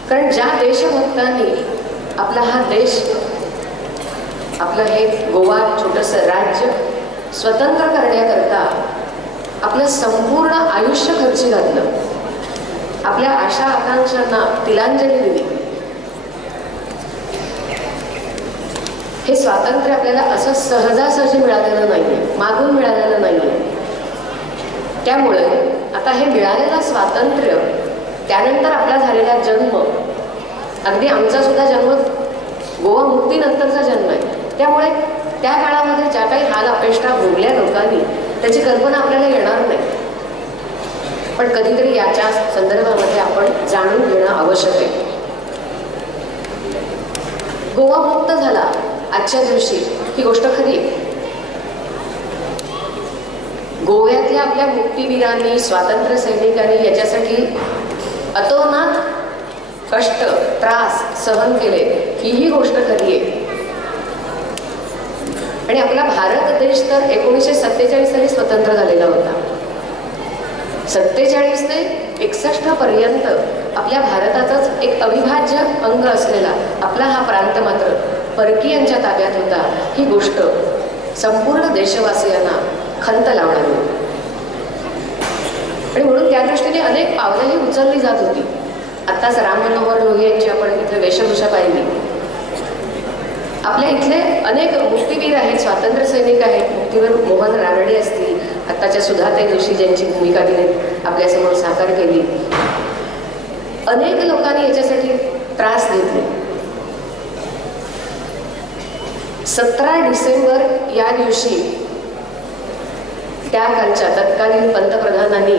कारण ज्या देशभक्तांनी आपला हा देश, आपलं हे गोवा छोटंसं राज्य स्वतंत्र करण्याकरता आपलं संपूर्ण आयुष्य खर्ची घातलं, आपल्या आशा आकांक्षांना तिलांजली दिली, हे स्वातंत्र्य आपल्याला असं सहजासहजी मिळालेलं नाहीये, मागून मिळालेलं नाहीये. त्यामुळे आता हे मिळालेलं स्वातंत्र्य, त्यानंतर आपला झालेला जन्म, अगदी आमचा सुद्धा जन्म गोवा मुक्तीनंतरचा जन्म आहे. त्यामुळे त्या काळामध्ये ज्या काही हाल अपेष्टा भोगल्या लोकांनी त्याची कल्पना आपल्याला येणार नाही. पण कधीतरी याच्या संदर्भामध्ये आपण जाणून घेणं आवश्यक आहे. गोवा मुक्त झाला आजच्या दिवशी, ही गोष्ट खरी आहे. गोव्यातल्या आपल्या मुक्तीवीरांनी, स्वातंत्र्य सैनिकांनी याच्यासाठी अतोनात कष्ट, त्रास सहन केले, ही गोष्ट खरी आहे. आणि आपला भारत देश तर 1947 साली स्वतंत्र झालेला होता. 47 ते 61 पर्यंत आपल्या भारताचाच एक अविभाज्य अंग असलेला आपला हा प्रांत मात्र परकीयांच्या ताब्यात होता. ही गोष्ट संपूर्ण देशवासियांना खंत लावणारी होती. आणि म्हणून त्या दृष्टीने अनेक पावलंही उचलली जात होती. आत्ताच राम मनोहर लोहिया यांची आपण इथे वेशभूषा पाहिली. आपल्या इथले अनेक मुक्तीवीर आहेत, स्वातंत्र्य सैनिक आहेत. मुक्तीवीर मोहन रानडे असतील, आत्ताच्या सुधाताई जोशी ज्यांची भूमिका तिने आपल्यासमोर साकार केली. अनेक लोकांनी याच्यासाठी त्रास घेतले. 17 डिसेंबर या दिवशी त्या कालच्या तत्कालीन पंतप्रधानांनी,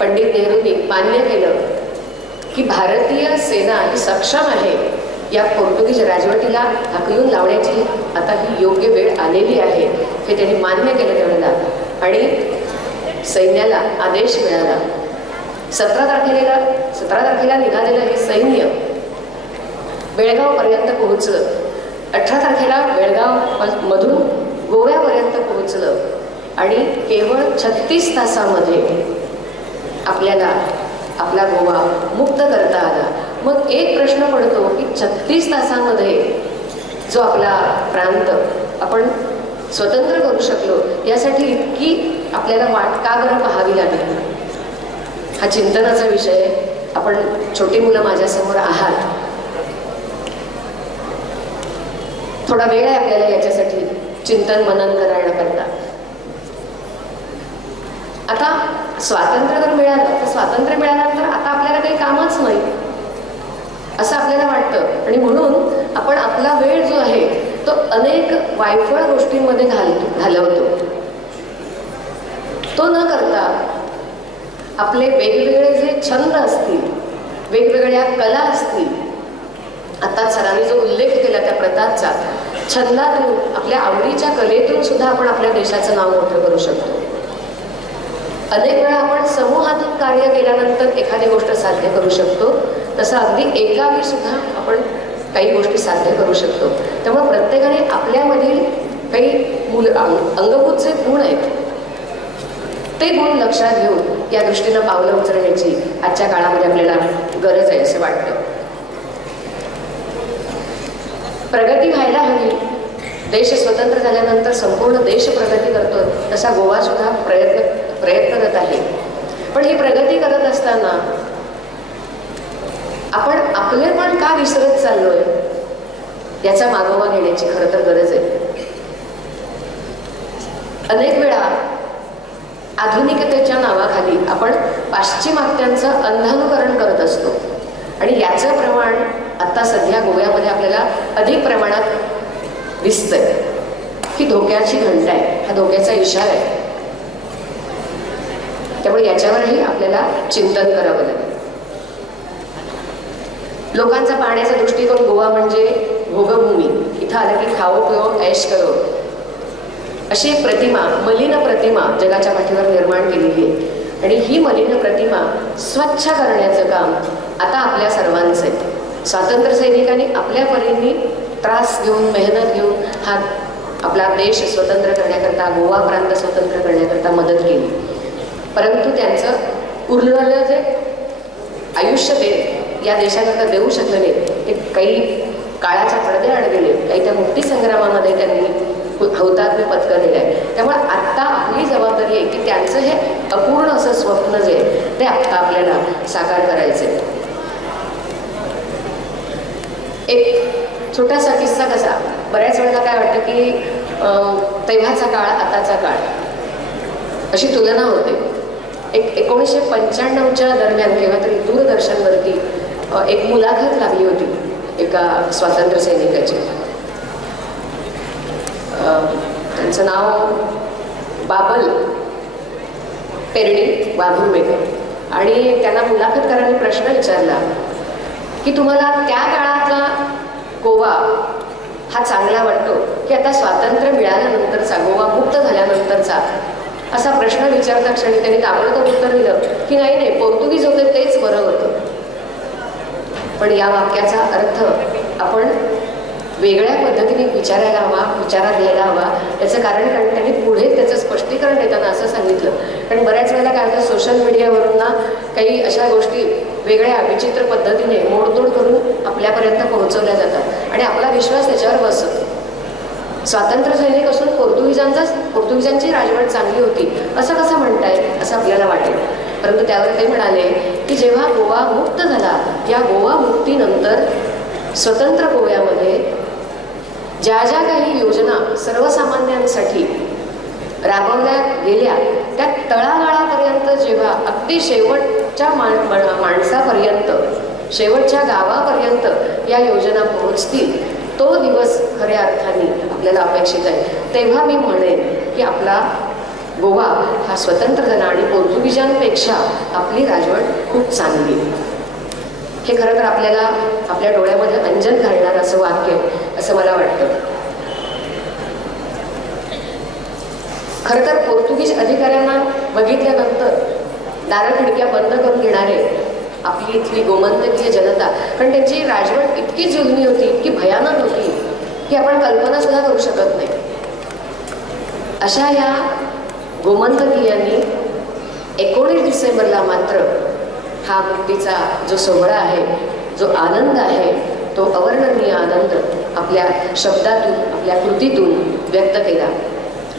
पंडित नेहरूंनी मान्य केलं की भारतीय सेना ही सक्षम आहे या पोर्तुगीज राजवटीला हाकलून लावण्याची आता ही योग्य वेळ आलेली आहे, हे त्यांनी मान्य केलं त्यावेळेला. आणि सैन्याला आदेश मिळाला. 17 तारखेला निघालेलं हे सैन्य बेळगावपर्यंत पोहोचलं. 18 तारखेला बेळगाव मधून गोव्यापर्यंत पोहोचलं आणि केवळ 36 तासामध्ये आपल्याला आपला गोवा मुक्त करता आला. मग एक प्रश्न पडतो की 36 तासामध्ये जो आपला प्रांत आपण स्वतंत्र करू शकलो, यासाठी इतकी आपल्याला वाट का बरं पाहावी लागली? हा चिंतनाचा विषय. आपण छोटी मुलं माझ्यासमोर आहात, थोडा वेळ आहे आपल्याला याच्यासाठी चिंतन मनन करण्याकरता. आता स्वातंत्र्य जर मिळालं तर स्वातंत्र्य मिळाल्यानंतर आता आपल्याला काही कामच नाही असं आपल्याला वाटतं. आणि म्हणून आपण आपला वेळ जो आहे तो अनेक वायफळ गोष्टींमध्ये घालवतो. तो न करता आपले वेगवेगळे जे छंद असतील, वेगवेगळ्या कला असतील, आता सरांनी जो उल्लेख केला त्या प्रतापचा, छंदातून आपल्या आवडीच्या कलेतून सुद्धा आपण आपल्या देशाचं नाव मोठं करू शकतो. अनेक वेळा आपण समूहातून कार्य केल्यानंतर एखादी गोष्ट साध्य करू शकतो, तसं अगदी एकाकी सुद्धा आपण काही गोष्टी साध्य करू शकतो. त्यामुळे प्रत्येकाने आपल्यामधील काही अंगभूत जे गुण आहेत ते गुण लक्षात घेऊन या दृष्टीनं पावलं उचलण्याची आजच्या काळामध्ये आपल्याला गरज आहे असं वाटतं. प्रगती व्हायला हवी. देश स्वतंत्र झाल्यानंतर संपूर्ण देश प्रगती करतो, तसा गोवा सुद्धा प्रयत्न करत आहे. पण ही प्रगती करत असताना आपण आपले पण का विसरत चाललोय याचा मागोवा घेण्याची खरं तर गरज आहे. अनेक वेळा आधुनिकतेच्या नावाखाली आपण पाश्चिमात्यांचं अंधानुकरण करत असतो आणि याचं प्रमाण आता सध्या गोव्यामध्ये आपल्याला अधिक प्रमाणात दिसतंय. ही धोक्याची घंटा आहे, हा धोक्याचा इशारा आहे. त्यामुळे याच्यावरही आपल्याला चिंतन करावं लागेल. लोकांचा पाहण्याचा दृष्टिकोन गोवा म्हणजे भोगभूमी, इथं आलं की खाओ पिओ ऐश करो अशी एक प्रतिमा, मलिन प्रतिमा जगाच्या पाठीवर निर्माण केलेली आहे. आणि ही मलिन प्रतिमा स्वच्छ करण्याचं काम आता आपल्या सर्वांचं आहे. स्वातंत्र्य सैनिकांनी आपल्या परीने त्रास घेऊन, मेहनत घेऊन हा आपला देश स्वतंत्र करण्याकरता, गोवा प्रांत स्वतंत्र करण्याकरता मदत केली. परंतु त्यांचं उरलेलं जे आयुष्य ते या देशाकरता देऊ शकले नाही, ते काही काळाच्या पडद्याआड गेले, काही त्या मुक्तीसंग्रामामध्ये त्यांनी हौतात्म्य पत्करलेलं आहे. त्यामुळे आत्ता आपली जबाबदारी आहे की त्यांचं हे अपूर्ण असं स्वप्न जे आहे ते आत्ता आपल्याला साकार करायचं आहे. एक छोटासा किस्सा कसा, बऱ्याच वेळेला काय वाटतं की तेव्हाचा काळ आताचा काळ अशी तुलना होते. 1995च्या दरम्यान केव्हा तरी दूरदर्शनवरती एक मुलाखत लागली होती एका स्वातंत्र्य सैनिकाची. त्यांचं नाव बाबल पेरडी वाघुर्वेकर. आणि त्यांना मुलाखतकारांनी प्रश्न विचारला की तुम्हाला त्या काळातला गोवा हा चांगला वाटतो की आता स्वातंत्र्य मिळाल्यानंतरचा, गोवा मुक्त झाल्यानंतरचा, असा प्रश्न विचारता क्षणी त्यांनी ताबडतोब उत्तर दिलं की नाही नाही, पोर्तुगीज होते तेच बरं होतं. पण या वाक्याचा अर्थ आपण वेगळ्या पद्धतीने विचारायला हवा, विचारात घ्यायला हवा. याचं कारण त्यांनी पुढे त्याचं स्पष्टीकरण देताना असं सांगितलं. कारण बऱ्याच वेळेला काय होतं, सोशल मीडियावरून ना काही अशा गोष्टी वेगळ्या विचित्र पद्धतीने मोडतोड करून आपल्यापर्यंत पोहोचवल्या जातात आणि आपला विश्वास त्याच्यावर बसतो. स्वातंत्र्य सैनिक असून पोर्तुगीजांची राजवट चांगली होती असं कसं म्हणताय असं आपल्याला वाटेल. परंतु त्यावर ते म्हणाले की जेव्हा गोवा मुक्त झाला, या गोवा मुक्तीनंतर स्वतंत्र गोव्यामध्ये ज्या ज्या काही योजना सर्वसामान्यांसाठी राबवल्या गेल्या त्या तळागाळापर्यंत, जेव्हा अगदी शेवटच्या माणसापर्यंत, शेवटच्या गावापर्यंत या योजना पोहोचतील, तो दिवस खऱ्या अर्थाने आपल्याला अपेक्षित आहे. तेव्हा मी म्हणेन की आपला गोवा हा स्वतंत्र झाला आणि पोर्तुगीजांपेक्षा आपली राजवट खूप चांगली. हे खरं तर आपल्याला आपल्या डोळ्यामध्ये अंजन घालणार असं वाक्य असं मला वाटतं. खरं तर पोर्तुगीज अधिकाऱ्यांना बघितल्यानंतर दारं खिडक्या बंद करून घेणारे आपली इथली गोमंतकीय जनता, कारण त्यांची राजवट इतकी जुलमी होती, इतकी भयानक होती की आपण कल्पना सुद्धा करू शकत नाही. अशा या गोमंतकीयांनी 19 डिसेंबरला मात्र हा मुक्तीचा जो सोहळा आहे, जो आनंद आहे, तो अवर्णनीय आनंद आपल्या शब्दातून, आपल्या कृतीतून व्यक्त केला.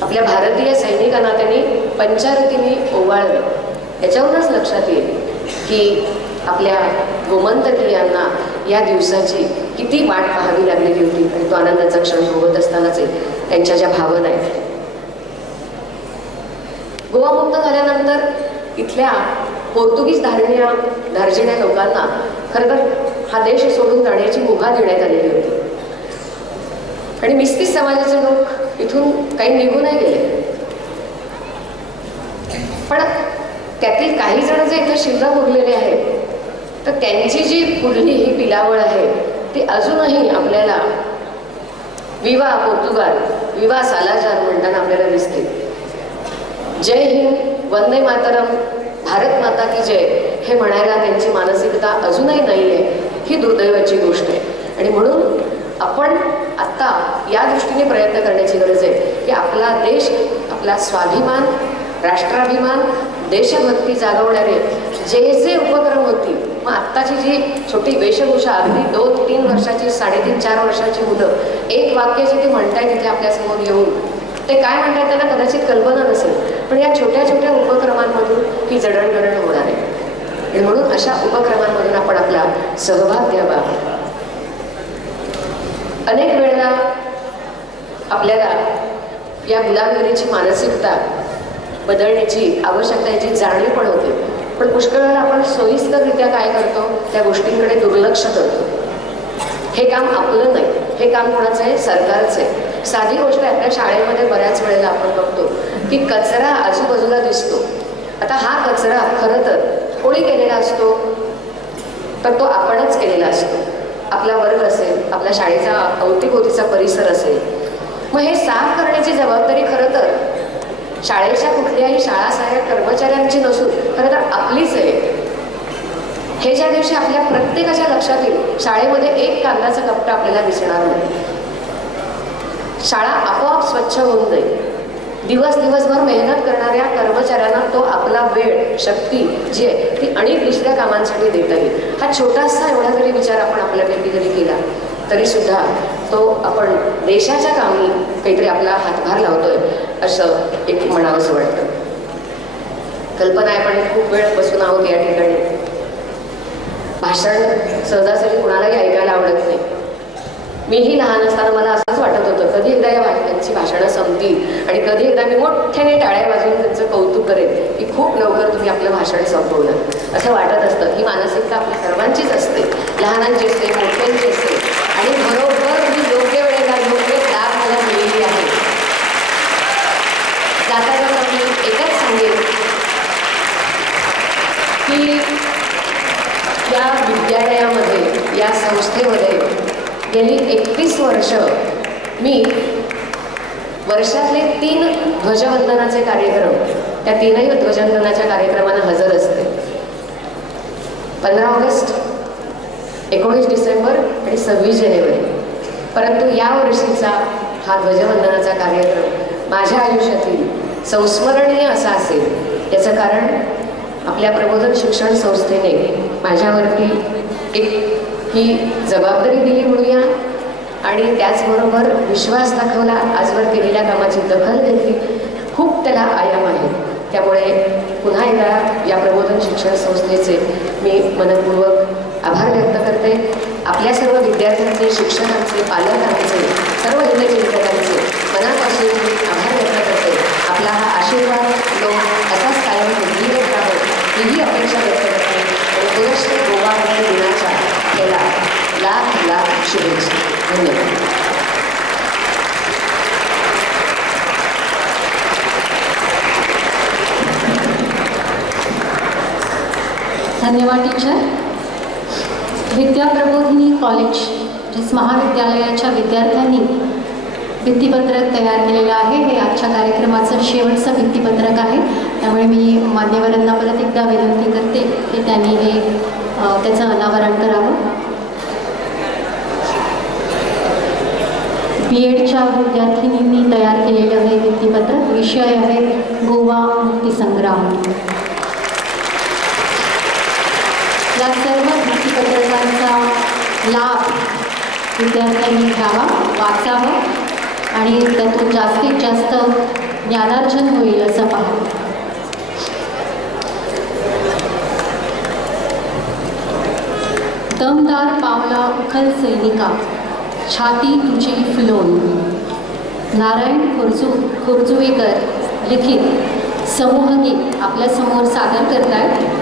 आपल्या भारतीय सैनिकांना त्यांनी पंचारतीने ओवाळलं. याच्यावरूनच लक्षात येईल की आपल्या गोमंतकीयांना या दिवसाची किती वाट पाहावी लागलेली होती आणि तो आनंदाचा क्षण भोगत असतानाच त्यांच्या ज्या भावना आहेत. गोवा मुक्त झाल्यानंतर इथल्या पोर्तुगीज धार्जिण्या लोकांना खरं तर हा देश सोडून जाण्याची मुभा देण्यात आलेली होती आणि मिस्तीस समाजाचे लोक इथून काही निघूनही गेले. पण त्यातील काही जण जे इथे शिल्लक उरलेले आहेत, तर त्यांची जी पुढली ही पिलावळ आहे ती अजूनही आपल्याला विवा पोर्तुगाल, विवा सालाजार म्हणताना आपल्याला दिसते. जय हिंद, वंदे मातरम, भारत माता की जय हे म्हणायला त्यांची मानसिकता अजूनही नाही आहे. ही दुर्दैवाची गोष्ट आहे. आणि म्हणून आपण आत्ता या दृष्टीने प्रयत्न करण्याची गरज आहे की आपला देश, आपला स्वाभिमान, राष्ट्राभिमान, देशभक्ती जागवणारे जे जे उपक्रम होतील, मग आत्ताची जी छोटी वेशभूषा अगदी 2-3 वर्षाची, 3.5-4 वर्षाची मुलं एक वाक्याची ती म्हणतायत तिथे आपल्यासमोर येऊन, ते काय म्हणतायत त्यांना कदाचित कल्पना नसेल, पण या छोट्या छोट्या उपक्रमांमधून ही जडणघडण होणार आहे. आणि म्हणून अशा उपक्रमांमधून आपण आपला सहभाग द्यावा. अनेक वेळेला आपल्याला या गुलामगिरीची मानसिकता बदलण्याची आवश्यकता याची जाणीव पण होते, पण पुष्कळ वेळेला आपण सोयीस्कररित्या काय करतो, त्या गोष्टींकडे दुर्लक्ष करतो. हे काम आपलं नाही, हे काम कोणाचं आहे, सरकारचं आहे. साधी गोष्ट आहे, आपल्या शाळेमध्ये बऱ्याच वेळेला आपण बघतो की कचरा आजूबाजूला दिसतो. आता हा कचरा खरं तर कोणी केलेला असतो, तर तो आपणच केलेला असतो. आपला वर्ग असेल, आपल्या शाळेचा अवतीभोवतीचा परिसर असेल, मग हे साफ करण्याची जबाबदारी खरं तर शाळेच्या कुठल्याही शाळा सहाय्यक कर्मचाऱ्यांची नसून खरं तर आपलीच आहे. हे ज्या दिवशी आपल्या प्रत्येकाच्या लक्षात येईल, शाळेमध्ये एक कागदाचा कप्पा आपल्याला दिसणार नाही. शाळा आपोआप स्वच्छ होऊन जाईल. दिवसभर मेहनत करणाऱ्या कर्मचाऱ्यांना तो आपला वेळ, शक्ती जी आहे ती अनेक दुसऱ्या कामांसाठी देता येईल. हा छोटासा एवढा जरी विचार आपण आपल्यापैकी जरी केला तरी सुद्धा तो आपण देशाच्या कामी काहीतरी आपला हातभार लावतोय असं एक म्हणावंसं वाटतं. कल्पना आहे, पण खूप वेळ बसून आहोत या ठिकाणी. भाषण सहजासहजी कुणालाही ऐकायला आवडत नाही. मीही लहान असताना मला असंच वाटत होतं, कधी एकदा या त्यांची भाषणं संपतील आणि कधी एकदा मी मोठ्याने टाळ्या वाजवून त्यांचं कौतुक करेन की खूप लवकर तुम्ही आपलं भाषण संपवलं, असं वाटत असतं. ही मानसिकता आपल्या सर्वांचीच असते, लहानांची असते, मोठ्यांची असते. आणि बरोबर तुम्ही योग्य वेळेला योग्य दाब मला मिळाली आहे. जाता जाता मी एकच सांगेन की या विद्यालयामध्ये, या संस्थेमध्ये गेली 31 वर्ष मी वर्षातले 3 ध्वजवंदनाचे कार्यक्रम, त्या 3ही ध्वजवंदनाच्या कार्यक्रमांना हजर असते. 15 ऑगस्ट, 19 डिसेंबर आणि 26 जानेवारी. परंतु या वर्षीचा हा ध्वजवंदनाचा कार्यक्रम माझ्या आयुष्यातील संस्मरणीय असा असेल. याचं कारण आपल्या प्रबोधन शिक्षण संस्थेने माझ्यावरती एक ही जबाबदारी दिली म्हणूया, आणि त्याचबरोबर विश्वास दाखवला, आजवर केलेल्या कामाची दखल घेतली. खूप त्याला आयाम आहे. त्यामुळे पुन्हा एकदा या प्रबोधन शिक्षण संस्थेचे मी मनपूर्वक आभार व्यक्त करते. आपल्या सर्व विद्यार्थ्यांचे, शिक्षकांचे, पालकांचे, सर्व हितचिंतकांचे मनापासून आभार व्यक्त करते. आपला हा आशीर्वाद लोक असाच कायम वृद्धिंगत राहावं हीही अपेक्षा व्यक्त करते. आणि पुनश्च गोवा मुक्ती दिनाच्या आपल्याला लाख लाख शुभेच्छा. धन्यवाद. धन्यवाद टीचर. विद्याप्रबोधिनी कॉलेज म्हणजेच महाविद्यालयाच्या विद्यार्थ्यांनी भित्तीपत्रक तयार केलेलं आहे. हे आजच्या कार्यक्रमाचं शेवटचं भित्तीपत्रक आहे. त्यामुळे मी मान्यवरांना परत एकदा विनंती करते की त्यांनी हे त्याचं अनावरण करावं. BEdच्या विद्यार्थिनींनी तयार केलेलं हे भित्तीपत्रक. विषय आहे गोवा मुक्तीसंग्राम. या सर्व भित्तीपत्रकांचा लाभ विद्यार्थ्यांनी घ्यावा, वाचावं आणि त्यातून जास्तीत जास्त ज्ञानार्जन होईल असं पहा. दमदार पावला उखल सैनिका, छाती तुझी फुलवून. नारायण खोरजुवेकर लिखित समूहगीत आपल्यासमोर सादर करतायत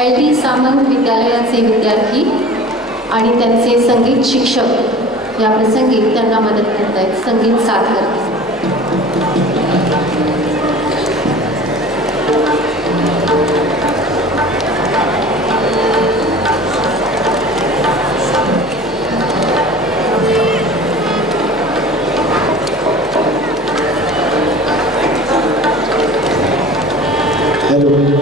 LD सामंत विद्यालयाचे विद्यार्थी आणि त्यांचे संगीत शिक्षक या प्रसंगी त्यांना मदत करतायत, संगीत साथ करतात. थँक्यू.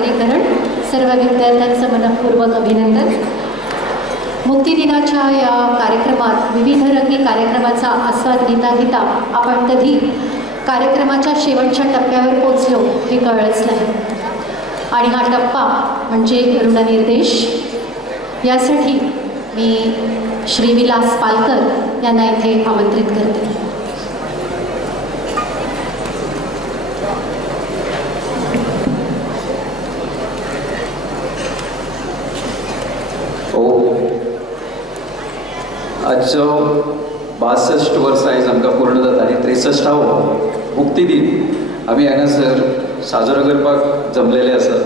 सादरीकरण. सर्व विद्यार्थ्यांचं मनःपूर्वक अभिनंदन. मुक्तिदिनाच्या या कार्यक्रमात विविध रंगी कार्यक्रमाचा आस्वाद घेता घेता आपण कधी कार्यक्रमाच्या शेवटच्या टप्प्यावर पोचलो हे कळलंच नाही. आणि हा टप्पा म्हणजे ऋणनिर्देश. यासाठी मी श्री विलास पालकर यांना इथे आमंत्रित करते. आजचं 62 वर्सां आयज आमकां पूर्ण जाता आनी 63वो मुक्ती दीन आमी हांगासर साजरो करपाक जमलेले आसात.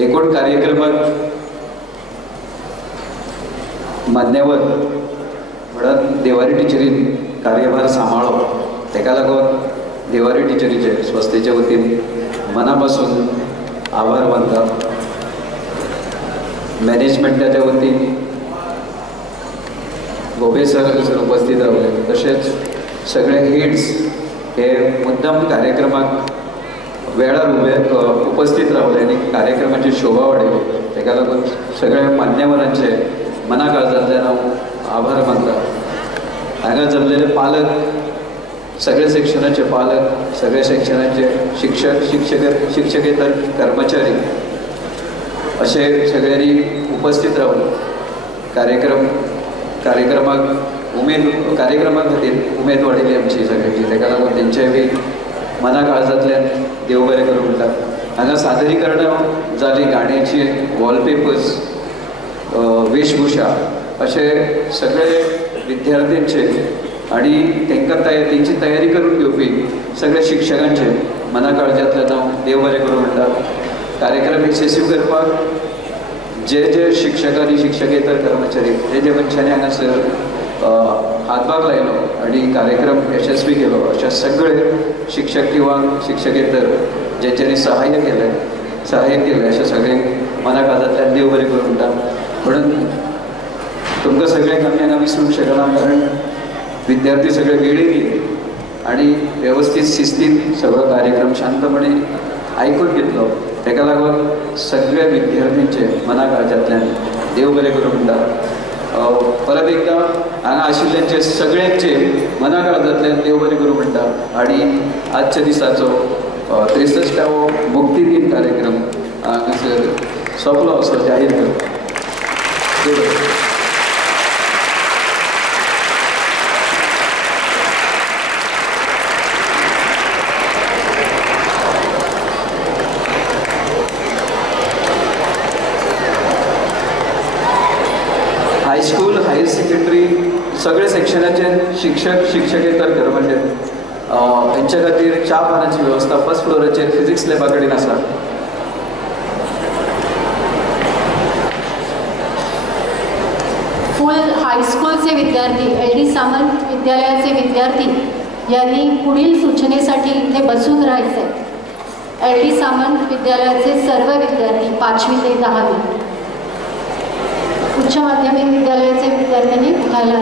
एकूण कार्यक्रमाक मान्यवर म्हणून देवारी टिचरीन कार्यभार सांबाळ्ळो. ताका लागून देवारी टिचरीचे संस्थेच्या वतीन मना पासून आभार मानता. मॅनेजमेंटाच्या वतीन गोबे सर हांगासर उपस्थित रावले. तशेंच सगळे हेड्स हे मुद्दाम कार्यक्रमाक वेळार उपस्थित रावले आनी कार्यक्रमाची शोभा वाडयली. ताका लागून सगळ्या मान्यवरांचे मना काळजांतल्यान हांव आभार मानता. हांगा जमलेले पालक, सगळे सेक्शनाचे पालक, सगळे सेक्शनाचे शिक्षकेतर कर्मचारी असे सगळ्यांनी उपस्थित रावले. कार्यक्रमा खातीर उमेद वाडिल्ली आमची सगळ्यांची. ताका लागून तेंचेय बी मना काळजांतल्यान देव बरें करूं म्हणटा. हांगा सादरीकरणां जाली, गाण्याची वॉलपेपर्स, वेशभूषा असे सगळे विद्यार्थ्यांचे आणि तांकां तेंची तयारी करून घेवपी सगळे शिक्षकांचे मना काळजांतल्यान हांव देव बरें करूं म्हणटा. कार्यक्रम यशस्वी करपाक जे शिक्षक आनी शिक्षकेतर कर्मचारी जे मनशांनी हांगासर हातभार लायलो आनी कार्यक्रम यशस्वी केलो अशे सगळे शिक्षक किंवा शिक्षकेतर जेंच्यांनी सहाय्य केलें अशे सगळे मना काळजांतल्यान देव बरें करूं म्हणटा. म्हणून तुमकां सगळ्यांक आमी हांगा विसरूंक शकना, कारण विद्यार्थी सगळे वेळेर येयले आनी वेवस्थीत शिस्तीन सगळो कार्यक्रम शांतपणे आयकून घेतलो. ताका लागून सगळ्या विद्यार्थ्यांचे मना काळजांतल्यान देव बरें करूं म्हणटा. परत एकदा हांगा आशिल्ल्यांचे सगळ्यांचे मना काळजांतल्यान देव बरें करूं म्हणटा. आनी आजच्या दिसाचो 63वो मुक्ती दीन कार्यक्रम हांगासर सोंपलो असो जाहीर करता. हायस्कूल, हायर सेकंडरी सगळे सेक्शनाचे शिक्षकेतर कर्मचारी हेंच्या खातीर च्या पानाची वेवस्था फर्स्ट फ्लोराचेर फिजिक्स लॅबा कडेन आसा. फुल हायस्कूलचे विद्यार्थी, LD सामंत विद्यालयाचे विद्यार्थी यांनी पुढील सूचनेसाठी इथे बसून राहायचे. LD सामंत विद्यालयाचे सर्व विद्यार्थी 5वी ते 10वी, उच्च माध्यमिक विद्यालयाचे विद्यार्थ्यांनी उठायला